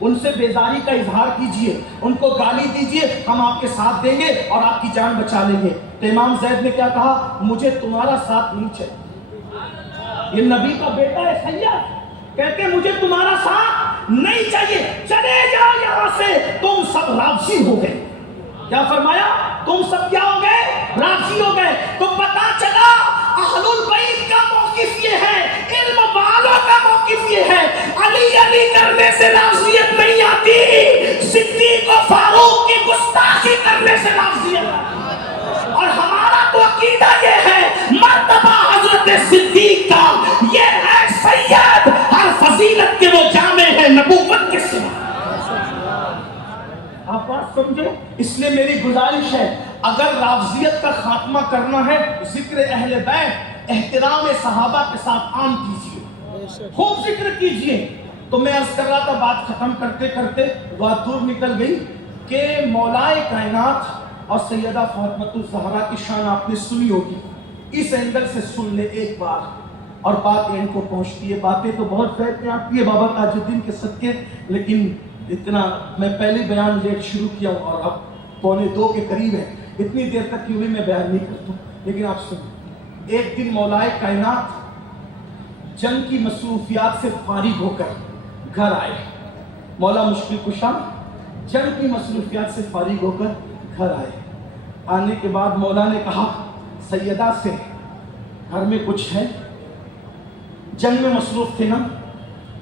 ان سے بیزاری کا اظہار کیجئے، ان کو گالی دیجئے، ہم آپ کے ساتھ دیں گے اور آپ کی جان بچا لیں گے. تو امام زید نے کیا کہا، مجھے تمہارا ساتھ نہیں چاہیے. یہ نبی کا بیٹا ہے سید، کہتے مجھے تمہارا ساتھ نہیں چاہیے، چلے جاؤ یہاں سے. تم سب راضی ہو گئے. کیا فرمایا؟ تم سب کیا ہو گئے؟ راضی ہو گئے. تو پتا چلا اہل البیت کا موقف یہ ہے، علم والوں کا موقف یہ ہے، علی کرنے سے راضیت نہیں آتی، صدیق و فاروق کی گستاخی کرنے سے راضیت آتی. اور ہمارا تو عقیدہ یہ ہے، مرتبہ حضرت صدیق کا یہ ہے سید، ہر فضیلت کے وہ جامع ہے نبوت کے سوا. آپ بات سمجھے؟ اس لیے میری گزارش ہے، اگر رافضیت کا خاتمہ کرنا ہے، ذکر اہل بیت، احترام صحابہ کے ساتھ عام کیجئے، خوب ذکر کیجئے. تو میں عرض کر رہا تھا، بات ختم کرتے کرتے بات دور نکل گئی کہ مولائے کائنات اور سیدہ فاطمہ الزہرا کی شان آپ نے سنی ہوگی. اس اینگل سے سن لے ایک بار، اور بات اینڈ کو پہنچتی ہے. باتیں تو بہت فیض میں آتی ہے بابا تاج الدین کے صدقے، لیکن اتنا میں پہلے بیان لیٹ شروع کیا ہوں اور اب 1:45 کے قریب ہے، اتنی دیر تک کیوں بھی میں بیان نہیں کرتا ہوں. لیکن آپ سنیں، ایک دن مولائے کائنات جنگ کی مصروفیات سے فارغ ہو کر گھر آئے. مولا مشکل کشا جنگ کی مصروفیات سے فارغ ہو کر گھر آئے. آنے کے بعد مولا نے کہا سیدہ سے، گھر میں کچھ ہے؟ جنگ میں مصروف تھے نا،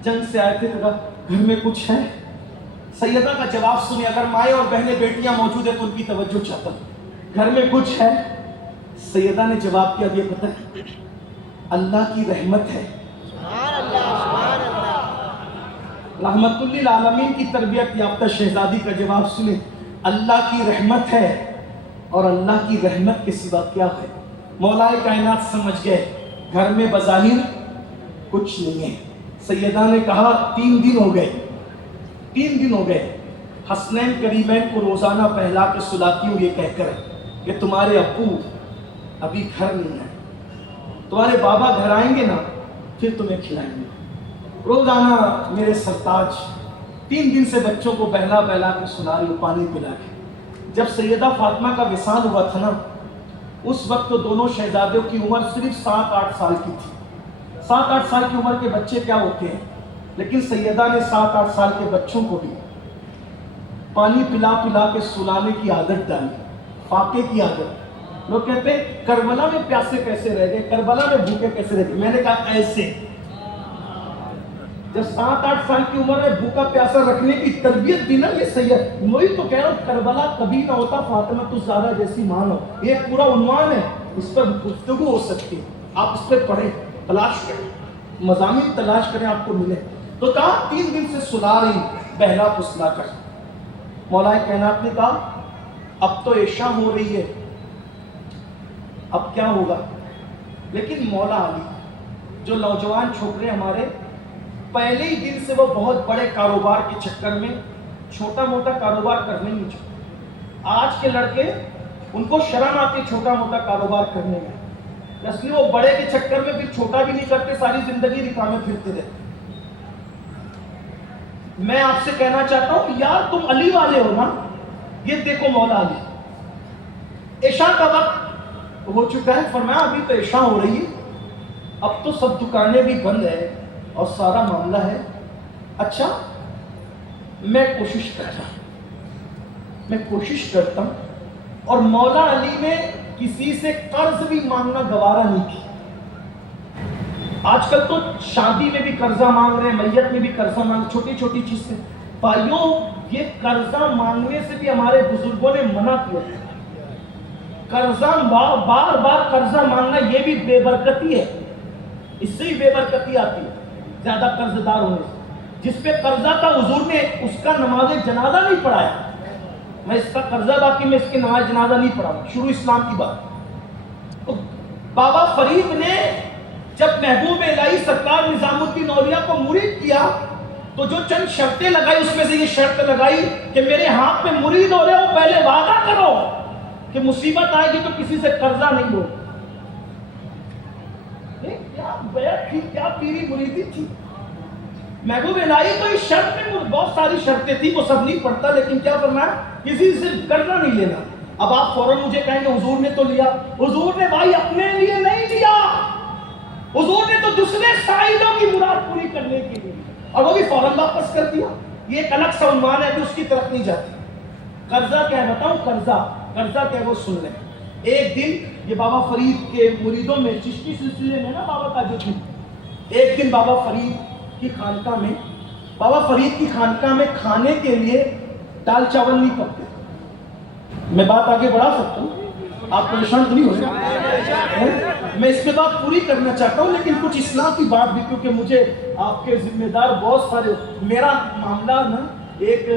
جنگ سے آئے تھے، تو گھر میں کچھ ہے؟ سیدہ کا جواب سنیں، اگر مائیں اور بہنیں بیٹیاں موجود ہیں تو ان کی توجہ چاہتا ہوں. گھر میں کچھ ہے؟ سیدہ نے جواب کیا، یہ پتہ ہے اللہ کی رحمت ہے. رحمت للعالمین کی تربیت یافتہ شہزادی کا جواب سنیں، اللہ کی رحمت ہے، اور اللہ کی رحمت کے سوا کیا ہے؟ مولائے کائنات سمجھ گئے گھر میں بظاہر کچھ نہیں ہے. سیدہ نے کہا 3 دن ہو گئے، 3 دن ہو گئے، حسنین کریمین کو روزانہ پہلا کے سلاتی ہوں یہ کہہ کر کہ تمہارے ابو ابھی گھر نہیں ہیں، تمہارے بابا گھر آئیں گے نا پھر تمہیں کھلائیں گے. روزانہ میرے سرتاج 3 دن سے بچوں کو بہلا بہلا کے سلا رہی ہوں، پانی پلا کے. جب سیدہ فاطمہ کا وصال ہوا تھا نا، اس وقت تو دونوں شہزادوں کی عمر صرف 7-8 سال کی تھی. 7-8 سال کی عمر کے بچے کیا ہوتے ہیں، لیکن سیدہ نے 7-8 سال کے بچوں کو بھی پانی پلا پلا کے سلانے کی عادت ڈالی، فاقے کی عادت. لوگ کہتے ہیں کربلا میں پیاسے کیسے رہ گئے، کربلا میں بھوکے کیسے رہ گئے. میں نے کہا ایسے، جب 7-8 سال کی عمر میں بھوکا پیاسا رکھنے کی تربیت دی نا یہ سید. وہی تو کہہ رہا ہوں، کربلا کبھی نہ ہوتا فاطمہ الزہرا جیسی ماں ہو. یہ پورا عنوان ہے، اس پر گفتگو ہو سکتی ہے، آپ اس پہ پڑھیں، تلاش کریں، مضامین تلاش کریں، آپ کو ملے. تو کہا 3 دن سے سلا رہی بہلا پسلا کر. مولائے کائنات نے کہا اب تو عشاء ہو رہی ہے، اب کیا ہوگا؟ لیکن مولا علی جو نوجوان چھوکرے ہمارے، پہلے ہی دن سے وہ بہت بڑے کاروبار کے چکر میں چھوٹا موٹا کاروبار کرنے نہیں چاہتے. آج کے لڑکے ان کو شرم آتی چھوٹا موٹا کاروبار کرنے میں، اس لیے وہ بڑے کے چکر میں پھر چھوٹا بھی نہیں کرتے، ساری زندگی رکا میں پھرتے رہتے۔ میں آپ سے کہنا چاہتا ہوں یار تم علی والے ہو نا، یہ دیکھو مولا علی، عشاء کا وقت ہو چکا ہے، فرمایا ابھی تو عشاء ہو رہی ہے، اب تو سب دکانیں بھی بند ہے اور سارا معاملہ ہے، اچھا میں کوشش کرتا ہوں اور مولا علی نے کسی سے قرض بھی مانگنا گوارا نہیں کی۔ آج کل تو شادی میں بھی قرضہ مانگ رہے ہیں، میت میں بھی قرضہ مانگ، چھوٹی چھوٹی چیز سے۔ بھائیوں یہ قرضہ مانگنے سے بھی ہمارے بزرگوں نے منع کیا، قرضہ بار بار قرضہ مانگنا یہ بھی بے برکتی ہے، اس سے ہی بے برکتی آتی ہے زیادہ قرض دار ہونے سے۔ جس پہ قرضہ تھا حضور نے اس کا نماز جنازہ نہیں پڑھایا، میں اس کا قرضہ باقی میں اس کی نماز جنازہ نہیں پڑھا، شروع اسلام کی بات۔ تو بابا فرید نے جب محبوب الہی سرکار نظام الدین اولیاء کو مرید کیا تو جو چند شرطیں لگائی اس میں سے یہ شرط لگائی کہ میرے ہاتھ میں مرید ہو رہے ہو، پہلے وعدہ کرو کہ مصیبت آئے گی تو کسی سے قرضہ نہیں لو۔ کیا بیعت تھی، کیا پیری مریدی تھی۔ محبوب الہی کو اس شرط میں بہت ساری شرطیں تھی، وہ سب نہیں پڑھتا، لیکن کیا فرمایا کسی سے قرضہ نہیں لینا۔ اب آپ فوراً مجھے کہیں گے حضور نے تو لیا، حضور نے بھائی اپنے لیے نہیں لیا، حضور نے تو دوسرے سائلوں کی مراد پوری کرنے کے لیے، اور وہ بھی فوراً واپس کر دیا۔ یہ ایک الگ سا عنوان ہے، ابھی اس کی طرف نہیں جاتی۔ قرضہ کیا ہے بتاؤں، قرضہ کیا ہے وہ سن لیں۔ ایک دن یہ بابا فرید کے مریدوں میں چشتی سلسلے میں نا بابا تاج الدین، ایک دن بابا فرید کی خانقاہ میں کھانے کے لیے دال چاول نہیں پکتے۔ میں بات آگے بڑھا سکتا ہوں، آپ پریشان نہیں ہو رہے، میں اس کے بعد پوری کرنا چاہتا ہوں، لیکن کچھ اصلاح کی بات بھی، کیونکہ مجھے آپ کے ذمہ دار بہت سارے، میرا معاملہ نا ایک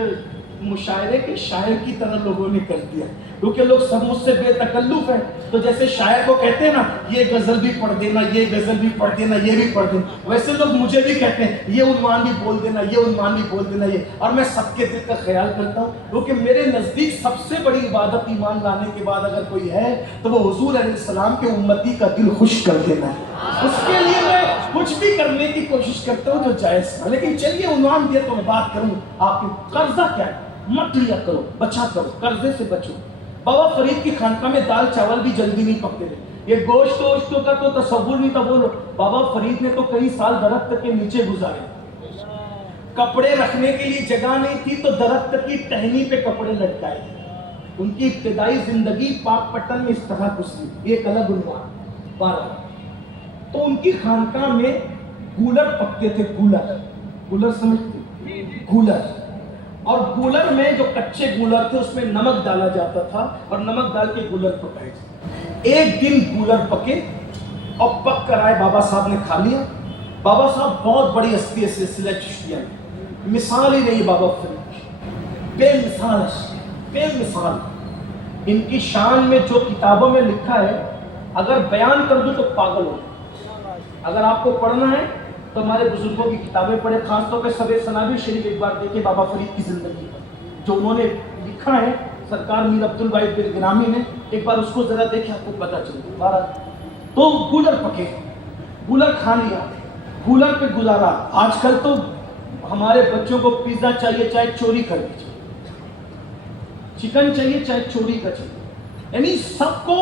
مشاعرے کے شاعر کی طرح لوگوں نے کر دیا، کیونکہ لوگ سب مجھ سے بے تکلف ہیں، تو جیسے شاعر کو کہتے ہیں نا یہ غزل بھی پڑھ دینا، یہ غزل بھی پڑھ دینا، یہ بھی پڑھ دینا، ویسے لوگ مجھے بھی کہتے ہیں یہ عنوان بھی بول دینا، یہ عنوان بھی بول دینا، یہ، اور میں سب کے دل کا خیال کرتا ہوں، کیونکہ میرے نزدیک سب سے بڑی عبادت ایمان لانے کے بعد اگر کوئی ہے تو وہ حضور علیہ السلام کے امتی کا دل خوش کر دینا ہے۔ اس کے لیے میں کچھ بھی کرنے کی کوشش کرتا ہوں جو جائز ہے، لیکن چلیے عنوان دیا تو میں بات کروں آپ کی۔ قرضہ کیا ہے؟ مت لیا کرو، بچا کرو، قرضے سے بچو۔ بابا فرید کی خانقاہ میں دال چاول بھی جلدی نہیں پکتے تھے، یہ گوشت ووشتوں کا تو تصور نہیں تھا، بولو بابا فرید نے تو کئی سال درخت کے نیچے گزارے، کپڑے رکھنے کے لیے جگہ نہیں تھی تو درخت کی ٹہنی پہ کپڑے لٹکائے تھے۔ ان کی ابتدائی زندگی پاک پٹن میں اس طرح گزری، ایک الگ عنوان 12۔ تو ان کی خانقاہ میں گولر پکتے تھے، گولر سمجھتے، گولر، اور گولر میں جو کچے گولر تھے اس میں نمک ڈالا جاتا تھا اور نمک ڈال کے گولر پکائے جاتے۔ ایک دن گولر پکے اور پک کر آئے، بابا صاحب نے کھا لیا۔ بابا صاحب بہت بڑی ہستی ہے سلسلہ چشتیہ میں، مثال ہی نہیں بابا فرید کی، بے مثال۔ ان کی شان میں جو کتابوں میں لکھا ہے اگر بیان کر دوں تو پاگل ہو۔ اگر آپ کو پڑھنا ہے تو ہمارے بزرگوں کی کتابیں پڑھیں، خاص طور پہ سبع سنابل شریف ایک بار دیکھیں بابا فرید کی زندگی پر، جو انہوں نے لکھا ہے سرکار میر عبدالواحد بن گرامی نے، ایک بار اس کو ذرا دیکھیں آپ کو پتہ چلے گا۔ تو گولر پکے، گولر کھا لیا، گولر پہ گزارا۔ آج کل تو ہمارے بچوں کو پیزا چاہیے چاہے چوری کر کے چاہیے، چکن چاہیے چاہے چوری کا چاہیے، یعنی سب کو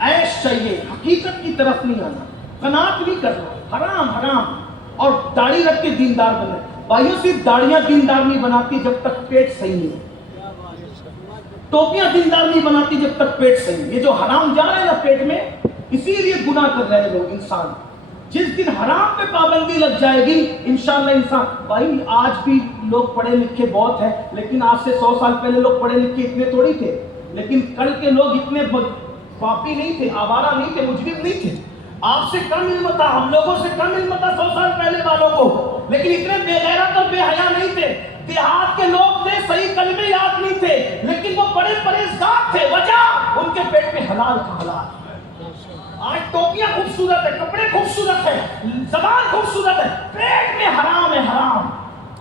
عیش چاہیے، حقیقت کی طرف نہیں آنا، قناعت نہیں کرنا، حرام اور داڑھی رکھ کے دیندار بنے۔ بھائیوں صرف داڑیاں دیندار نہیں بناتی جب تک پیٹ صحیح نہیں ہے، ٹوپیاں دیندار نہیں بناتی جب تک پیٹ صحیح ہے۔ یہ جو حرام جا رہا ہے نا پیٹ میں، اسی لیے گناہ کر رہے ہیں لوگ، انسان جس دن حرام پہ پابندی لگ جائے گی انشاءاللہ انسان۔ بھائی آج بھی لوگ پڑھے لکھے بہت ہیں، لیکن آج سے 100 سال پہلے لوگ پڑھے لکھے اتنے تھوڑی تھے، لیکن کل کے لوگ اتنے پاپی نہیں تھے، آوارہ نہیں تھے، مجرم نہیں تھے۔ آپ سے کم علم تھا، ہم لوگوں سے کم علم تھا 100 سال پہلے والوں کو، لیکن اتنے بے غیرت اور بے حیا نہیں تھے۔ دیہات کے لوگ تھے، صحیح کلمے یاد نہیں تھے، لیکن وہ بڑے پرہیزگار تھے، وجہ ان کے پیٹ میں حلال تھا، حلال۔ آج ٹوپیاں خوبصورت ہے، کپڑے خوبصورت ہے، زبان خوبصورت ہے، پیٹ میں حرام ہے،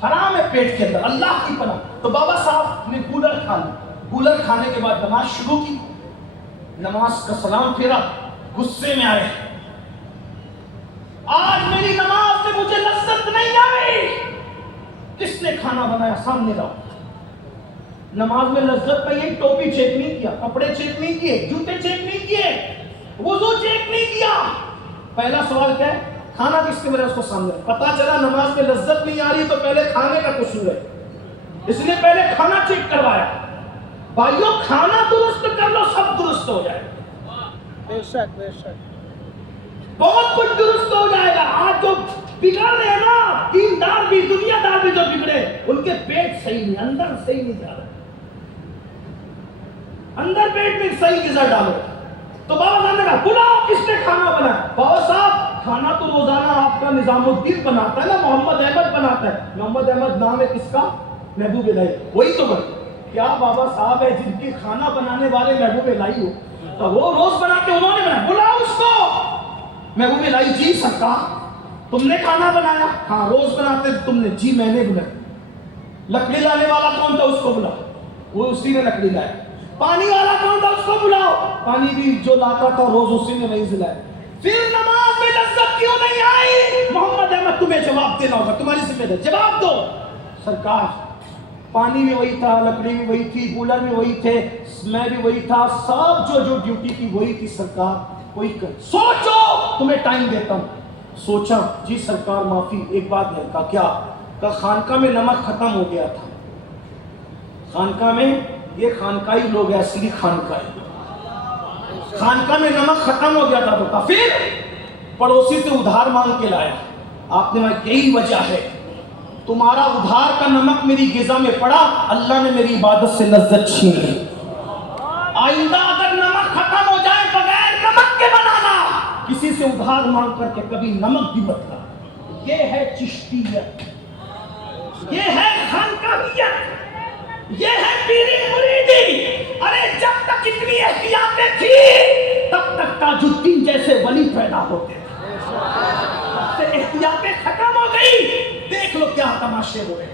حرام ہے پیٹ کے اندر، اللہ کی پناہ۔ تو بابا صاحب نے گولر کھا لی، گولر کھانے کے بعد نماز شروع کی، نماز کا سلام پھیرا، غصے میں آئے، آج میری نماز سے مجھے لذت نہیں آئی، کس نے کھانا بنایا؟ سامنے لاؤ۔ نماز میں لذت نہیں ہے، ٹوپی چیک نہیں کیا، کپڑے چیک نہیں کیے، جوتے چیک نہیں کیے، وضو چیک نہیں کیا۔ پہلا سوال کیا ہے؟ کھانا کس کے بنا؟ اس کو سامنے پتا چلا نماز میں لذت نہیں آ رہی تو پہلے کھانے کا قصور ہے، اس لیے پہلے کھانا چیک کروایا۔ بھائیو کھانا درست کر لو، سب درست ہو جائے گا، بے شک بے شک بہت کچھ درست ہو جائے گا۔ آج جو بگڑ رہے ہیں نا، دیندار بھی دنیا دار بھی جو بگڑے، ان کے پیٹ صحیح نہیں، اندر صحیح نہیں جا رہا، اندر پیٹ میں صحیح غذا ڈالو۔ تو بابا صاحب نے کہا بلاؤ کس نے کھانا بنایا؟ بابا صاحب کھانا تو روزانہ آپ کا نظام الدین بناتا ہے نا، محمد احمد بناتا ہے۔ محمد احمد نام ہے کس کا؟ محبوب الہی، وہی تو بنے۔ کیا بابا صاحب ہے جن کی کھانا بنانے والے محبوب الہی ہو، تو وہ روز بناتے، انہوں نے بنایا، بلاؤ اس کو۔ محبوب الہی جی سرکار تم نے کھانا بنایا؟ ہاں روز بناتے تم نے؟ جی میں نے بنایا۔ لکڑی لانے والا کون تھا؟ اس کو بلاؤ، وہ اسی نے لکڑی لایا۔ پانی والا کون تھا؟ اس کو بلاؤ، پانی بھی جو لاتا تھا روز اسی نے وہی سے لایا۔ پھر نماز میں لذت کیوں نہیں آئی؟ محمد احمد تمہیں جواب دینا ہوگا، تمہاری ذمہ داری، جواب دو۔ سرکار پانی بھی وہی تھا، لکڑی بھی وہی تھی، کولر بھی وہی تھے، میں بھی وہی تھا، سب جو ڈیوٹی تھی وہی تھی سرکار، وہی کر سوچو، تمہیں ٹائم دیتا ہوں۔ سوچا جی سرکار معافی، ایک بات ہے۔ کہا کیا؟ کہا خانقاہ میں نمک ختم ہو گیا تھا، خانقاہ میں، یہ خانقاہی لوگ ہیں، اصلی خانقاہی، خانقاہ میں نمک ختم ہو گیا تھا۔ تو کہا پھر پڑوسی سے ادھار مانگ کے لایا۔ آپ نے کہا یہی وجہ ہے، تمہارا ادھار کا نمک میری غذا میں پڑا، اللہ نے میری عبادت سے لذت چھین لی۔ آئندہ اگر نمک ختم ہو جائے بغیر نمک کے بنانا، کسی سے ادھار مانگ کر کے کبھی نمک بھی مت لانا۔ یہ ہے چشتیت، یہ ہے خانقاہیت، یہ ہے پیری مریدی۔ ارے جب تک اتنی احتیاطیں تھی تب تک تاج الدین جیسے ولی پیدا ہوتے تھے، اب سے احتیاطیں ختم ہو گئی، دیکھ لو کیا تماشے ہوئے۔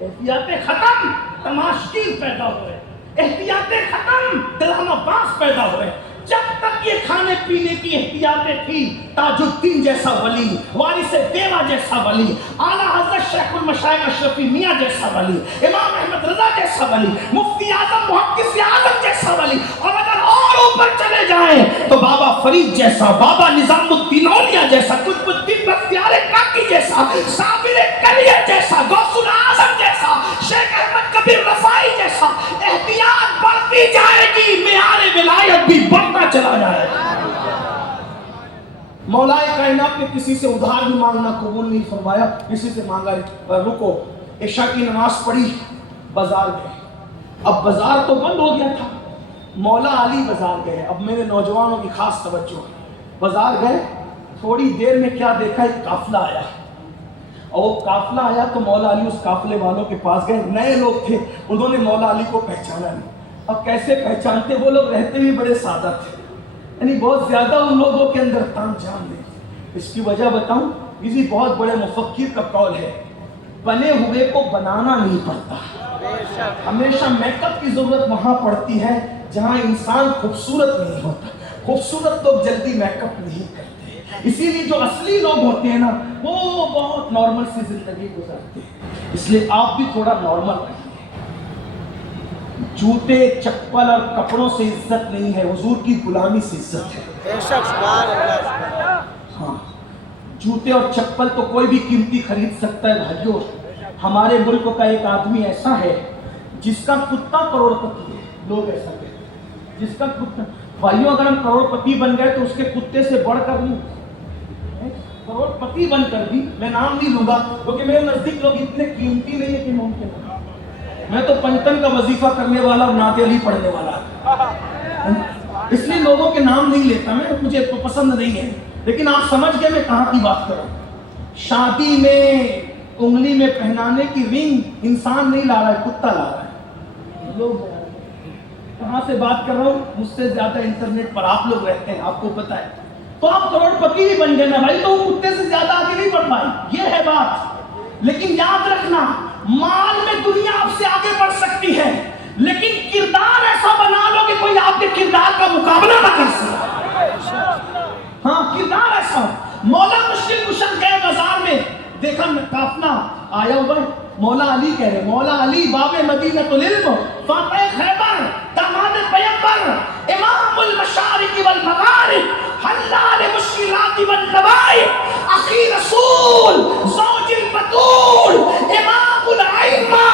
احتیاطیں ختم، تماشگیر پیدا ہوئے، احتیاطیں ختم، ڈرامہ باز پیدا ہوئے۔ جب تک یہ کھانے پینے کی احتیاطیں تھی، تاج الدین جیسا ولی، وارث بیوہ جیسا ولی، اعلیٰ حضرت شیخ المشائخ اشرفی میاں جیسا ولی، امام احمد رضا جیسا ولی، مفتی اعظم محدث اعظم جیسا ولی، اور اگر اور اوپر چلے جائیں تو بابا فرید جیسا، بابا نظام الدین اولیاء جیسا، قطب الدین بختیار کاکی جیسا، صابر کلیہ جیسا، غوث الاعظم جیسا، شیخ احمد کبیر رفاعی جیسا۔ احتیاط بڑھتی جائے گی، معیار ولایت بھی بڑھتا چلا جائے گا۔ مولا کائنات نے کسی سے ادھار بھی مانگنا قبول نہیں فرمایا، کسی سے مانگا رکو، عشاء کی نماز پڑھی، بازار گئے۔ اب بازار تو بند ہو گیا تھا، مولا علی بازار گئے۔ اب میرے نوجوانوں کی خاص توجہ، بازار گئے، تھوڑی دیر میں کیا دیکھا، ایک قافلہ آیا، اور وہ قافلہ آیا تو مولا علی اس قافلے والوں کے پاس گئے، نئے لوگ تھے، انہوں نے مولا علی کو پہچانا نہیں۔ اب کیسے پہچانتے؟ وہ لوگ رہتے بھی بڑے سادہ تھے، یعنی بہت زیادہ ان لوگوں کے اندر تان جان نہیں۔ اس کی وجہ بتاؤں، کسی بہت بڑے مفکر کا قول ہے، بنے ہوئے کو بنانا نہیں پڑتا، ہمیشہ میک اپ کی ضرورت وہاں پڑتی ہے جہاں انسان خوبصورت نہیں ہوتا۔ خوبصورت لوگ جلدی میک اپ نہیں کرتے، اسی لیے جو اصلی لوگ ہوتے ہیں نا وہ بہت نارمل سی زندگی گزارتے ہیں۔ اس لیے آپ بھی تھوڑا نارمل رہیے۔ جوتے چپل اور کپڑوں سے عزت نہیں ہے، حضور کی غلامی سے عزت ہے۔ بے شک سبحان اللہ۔ ہاں، جوتے اور چپل تو کوئی بھی قیمتی خرید سکتا ہے بھائیو۔ ہمارے ملک کا ایک آدمی ایسا ہے جس کا کتا کروڑ پتی ہے، لوگ ایسا کہتے ہیں، جس کا کتا۔ بھائیو اگر ہم کروڑ پتی بن گئے تو اس کے کتے سے بڑھ کر نہیں، کروڑ پتی بن کر بھی، میں نام نہیں لوں گا کیونکہ میرے نزدیک لوگ اتنے قیمتی نہیں ہے کہ ممکن ہے۔ میں تو پنجتن کا وظیفہ کرنے والا اور نعت علی پڑھنے والا، اس لیے لوگوں کے نام نہیں لیتا میں، مجھے تو پسند نہیں ہے، لیکن آپ سمجھ گئے میں کہاں کی بات کر رہا ہوں۔ شادی میں انگلی میں پہنانے کی رنگ انسان نہیں لا رہا ہے، کتا لا رہا ہے۔ لوگ کہاں سے بات کر رہا ہوں، مجھ سے زیادہ انٹرنیٹ پر آپ لوگ رہتے ہیں، آپ کو پتا ہے۔ تو آپ کروڑ پتی بھی بن گئے نا بھائی، تو وہ کتے سے زیادہ آگے نہیں بڑھ پائی، یہ ہے بات۔ لیکن یاد رکھنا، مال میں دنیا آپ سے آگے بڑھ سکتی ہے، لیکن کردار ایسا بنا لو کہ کوئی آپ کے کردار کا مقابلہ نہ کر سکا. ہاں کردار ایسا. مولا مشکل کشن گئے بازار میں, دیکھا قافلہ آیا ہوا ہے, مولا علی کہہ رہے, مولا علی باب مدینۃ العلم, فاتح خیبر, داماد پیغمبر, امام المشارق والمغارب, حلال مشکلات والنوائب, اخی رسول, زوج البتول, امام الائمہ,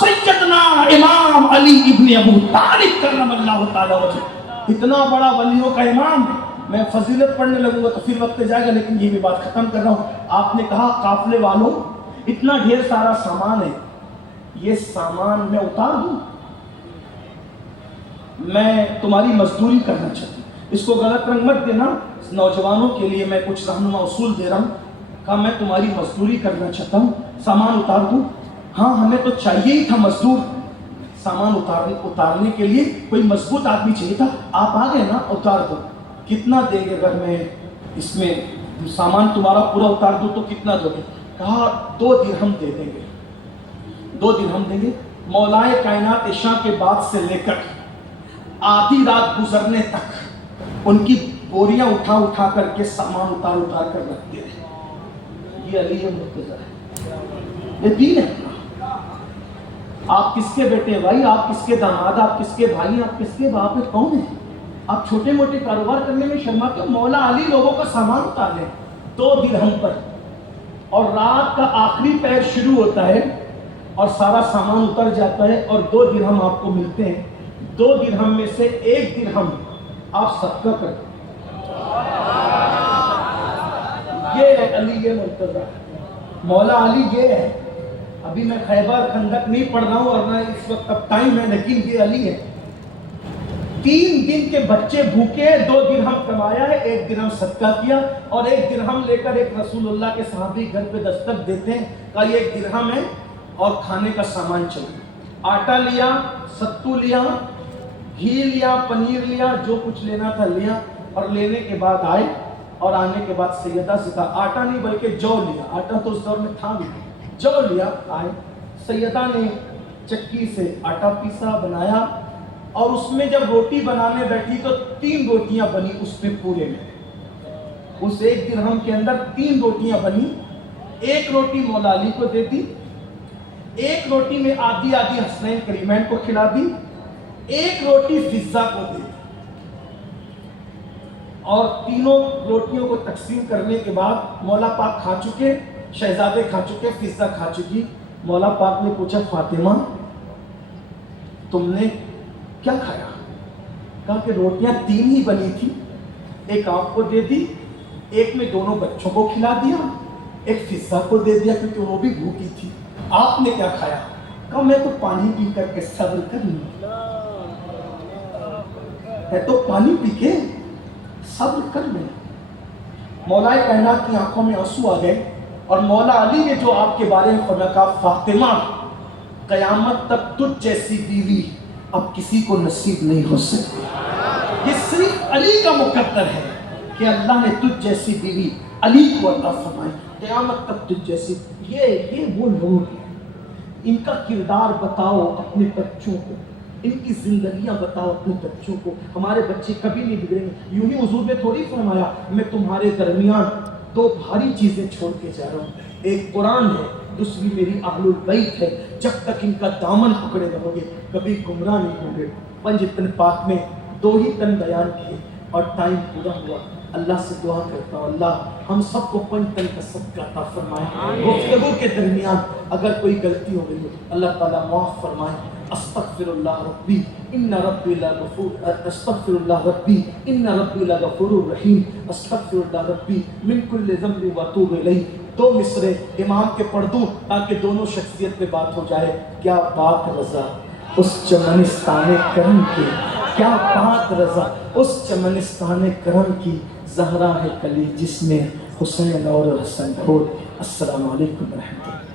سیدنا امام علی ابن ابو طالب کرم اللہ تعالی وجہ. اتنا بڑا ولیوں کا امام. میں فضیلت پڑھنے لگوں گا تو پھر وقت جائے گا, لیکن یہ بھی بات ختم کر رہا ہوں. آپ نے کہا قافلے والوں اتنا ڈھیر سارا سامان ہے, یہ سامان میں اتار دوں؟ میں تمہاری مزدوری کرنا چاہتا ہوں. اس کو غلط رنگ مت دینا, نوجوانوں کے لیے میں کچھ رہنما اصول دے رہا ہوں. کہا میں تمہاری مزدوری کرنا چاہتا ہوں, سامان اتار دوں؟ ہاں ہمیں تو چاہیے ہی تھا مزدور, سامان اتارنے کے لیے کوئی مضبوط آدمی چاہیے تھا. آپ آ گئے نا, اتار دو. کتنا دیں گے اگر میں اس میں سامان تمہارا پورا اتار دوں تو کتنا دو گے؟ کہا 2 درہم دے دیں گے. 2 درہم دیں گے. مولائے کائنات عشاء کے بعد سے لے کر آدھی رات گزرنے تک ان کی بوریاں اٹھا کر کے سامان اتار کر رکھتے رہے. یہ علی مرتضی ہے, یہ دین ہے. آپ کس کے بیٹے بھائی, آپ کس کے داماد, آپ کس کے بھائی, آپ کس کے باپ ہیں, کون ہیں؟ آپ چھوٹے موٹے کاروبار کرنے میں شرماتے ہو. مولا علی لوگوں کا سامان اتار لیں 2 درہم پر, اور رات کا آخری پہر شروع ہوتا ہے اور سارا سامان اتر جاتا ہے اور 2 درہم آپ کو ملتے ہیں. 2 درہم میں سے 1 درہم آپ صدقہ کر دیں. یہ ہے علی مرتضی, مولا علی یہ ہے. ابھی میں خیبر خندق نہیں پڑھ رہا ہوں اور نہ اس وقت اب ٹائم ہے, لیکن یہ علی ہے. 3 دن کے بچے بھوکے, 2 درہم کمایا ہے, 1 درہم صدقہ کیا, اور 1 درہم لے کر ایک رسول اللہ کے صحابی گھر پہ دستک دیتے ہیں. کہا یہ 1 درہم ہے اور کھانے کا سامان چاہیے. آٹا لیا, ستو لیا, گھی لیا, پنیر لیا, جو کچھ لینا تھا لیا, اور لینے کے بعد آئے, اور آنے کے بعد سیدہ سے کہا, آٹا نہیں بلکہ جو لیا, آٹا تو اس دور میں تھا بھی, جو لیا. آئے, سیدہ نے چکی سے آٹا پیسا, بنایا, اور اس میں جب روٹی بنانے بیٹھی تو 3 روٹیاں بنی اس میں پورے میں. اس 1 درہم کے اندر 3 روٹیاں بنی. 1 روٹی مولا علی کو دے دی, 1 روٹی میں آدھی حسنین کریمین کو کھلا دی, 1 روٹی فضہ کو دے دی. اور تینوں روٹیوں کو تقسیم کرنے کے بعد مولا پاک کھا چکے, شہزادے کھا چکے, فضہ کھا چکی. مولا پاک نے پوچھا, فاطمہ تم نے کیا کھایا؟ کہا کہ روٹیاں 3 ہی بنی تھی, 1 آپ کو دے دی, 1 میں دونوں بچوں کو کھلا دیا, 1 فضہ کو دے دیا کیونکہ وہ بھی بھوکی تھی. آپ نے کیا کھایا؟ کہا میں تو پانی پی کر کے صبر کر لوں, میں تو پانی پی کے صبر کر لوں. مولا کائنات کی آنکھوں میں آنسو آ گئے, اور مولا علی نے جو آپ کے بارے میں فرمایا, کہا فاطمہ قیامت تک تجھ جیسی بیوی اب کسی کو نصیب نہیں ہو سکتی. یہ صرف علی کا مقدر ہے کہ اللہ نے تجھ جیسی بیوی علی کو عطا فرمائی. قیامت تک تجھ جیسی. یہ وہ لوگ ہیں, ان کا کردار بتاؤ اپنے بچوں کو, ان کی زندگیاں بتاؤ اپنے بچوں کو. ہمارے بچے کبھی نہیں بگڑیں گے. یوں ہی حضور نے تھوڑی فرمایا میں تمہارے درمیان 2 بھاری چیزیں چھوڑ کے جا رہا ہوں, ایک قرآن ہے, دوسری میری اہل البیت ہے. جب تک ان کا دامن پکڑے رہو گے کبھی گمراہ نہیں ہوں گے. 5 تن پاک میں 2 ہی تن بیان کیے اور ٹائم پورا ہوا. اللہ سے دعا کرتا ہوں اللہ ہم سب کو 5 تن کا صدقہ عطا فرمائے. گفتگو کے درمیان اگر کوئی غلطی ہو گئی ہو اللہ تعالیٰ معاف فرمائے. استغفر اللہ ربی ان ربی لغفور, استغفر اللہ ربی ان ربی لغفور رحیم, استغفر اللہ ربی من کل ذنب واتوب الیہ. 2 مصرے امام کے پڑھ دوں تاکہ دونوں شخصیت پہ بات ہو جائے. کیا بات رضا اس چمنستان کرم کی, کیا بات رضا اس چمنستان کرم کی, زہرا ہے کلی جس میں حسین اور حسن ہو. السلام علیکم ورحمۃ اللہ.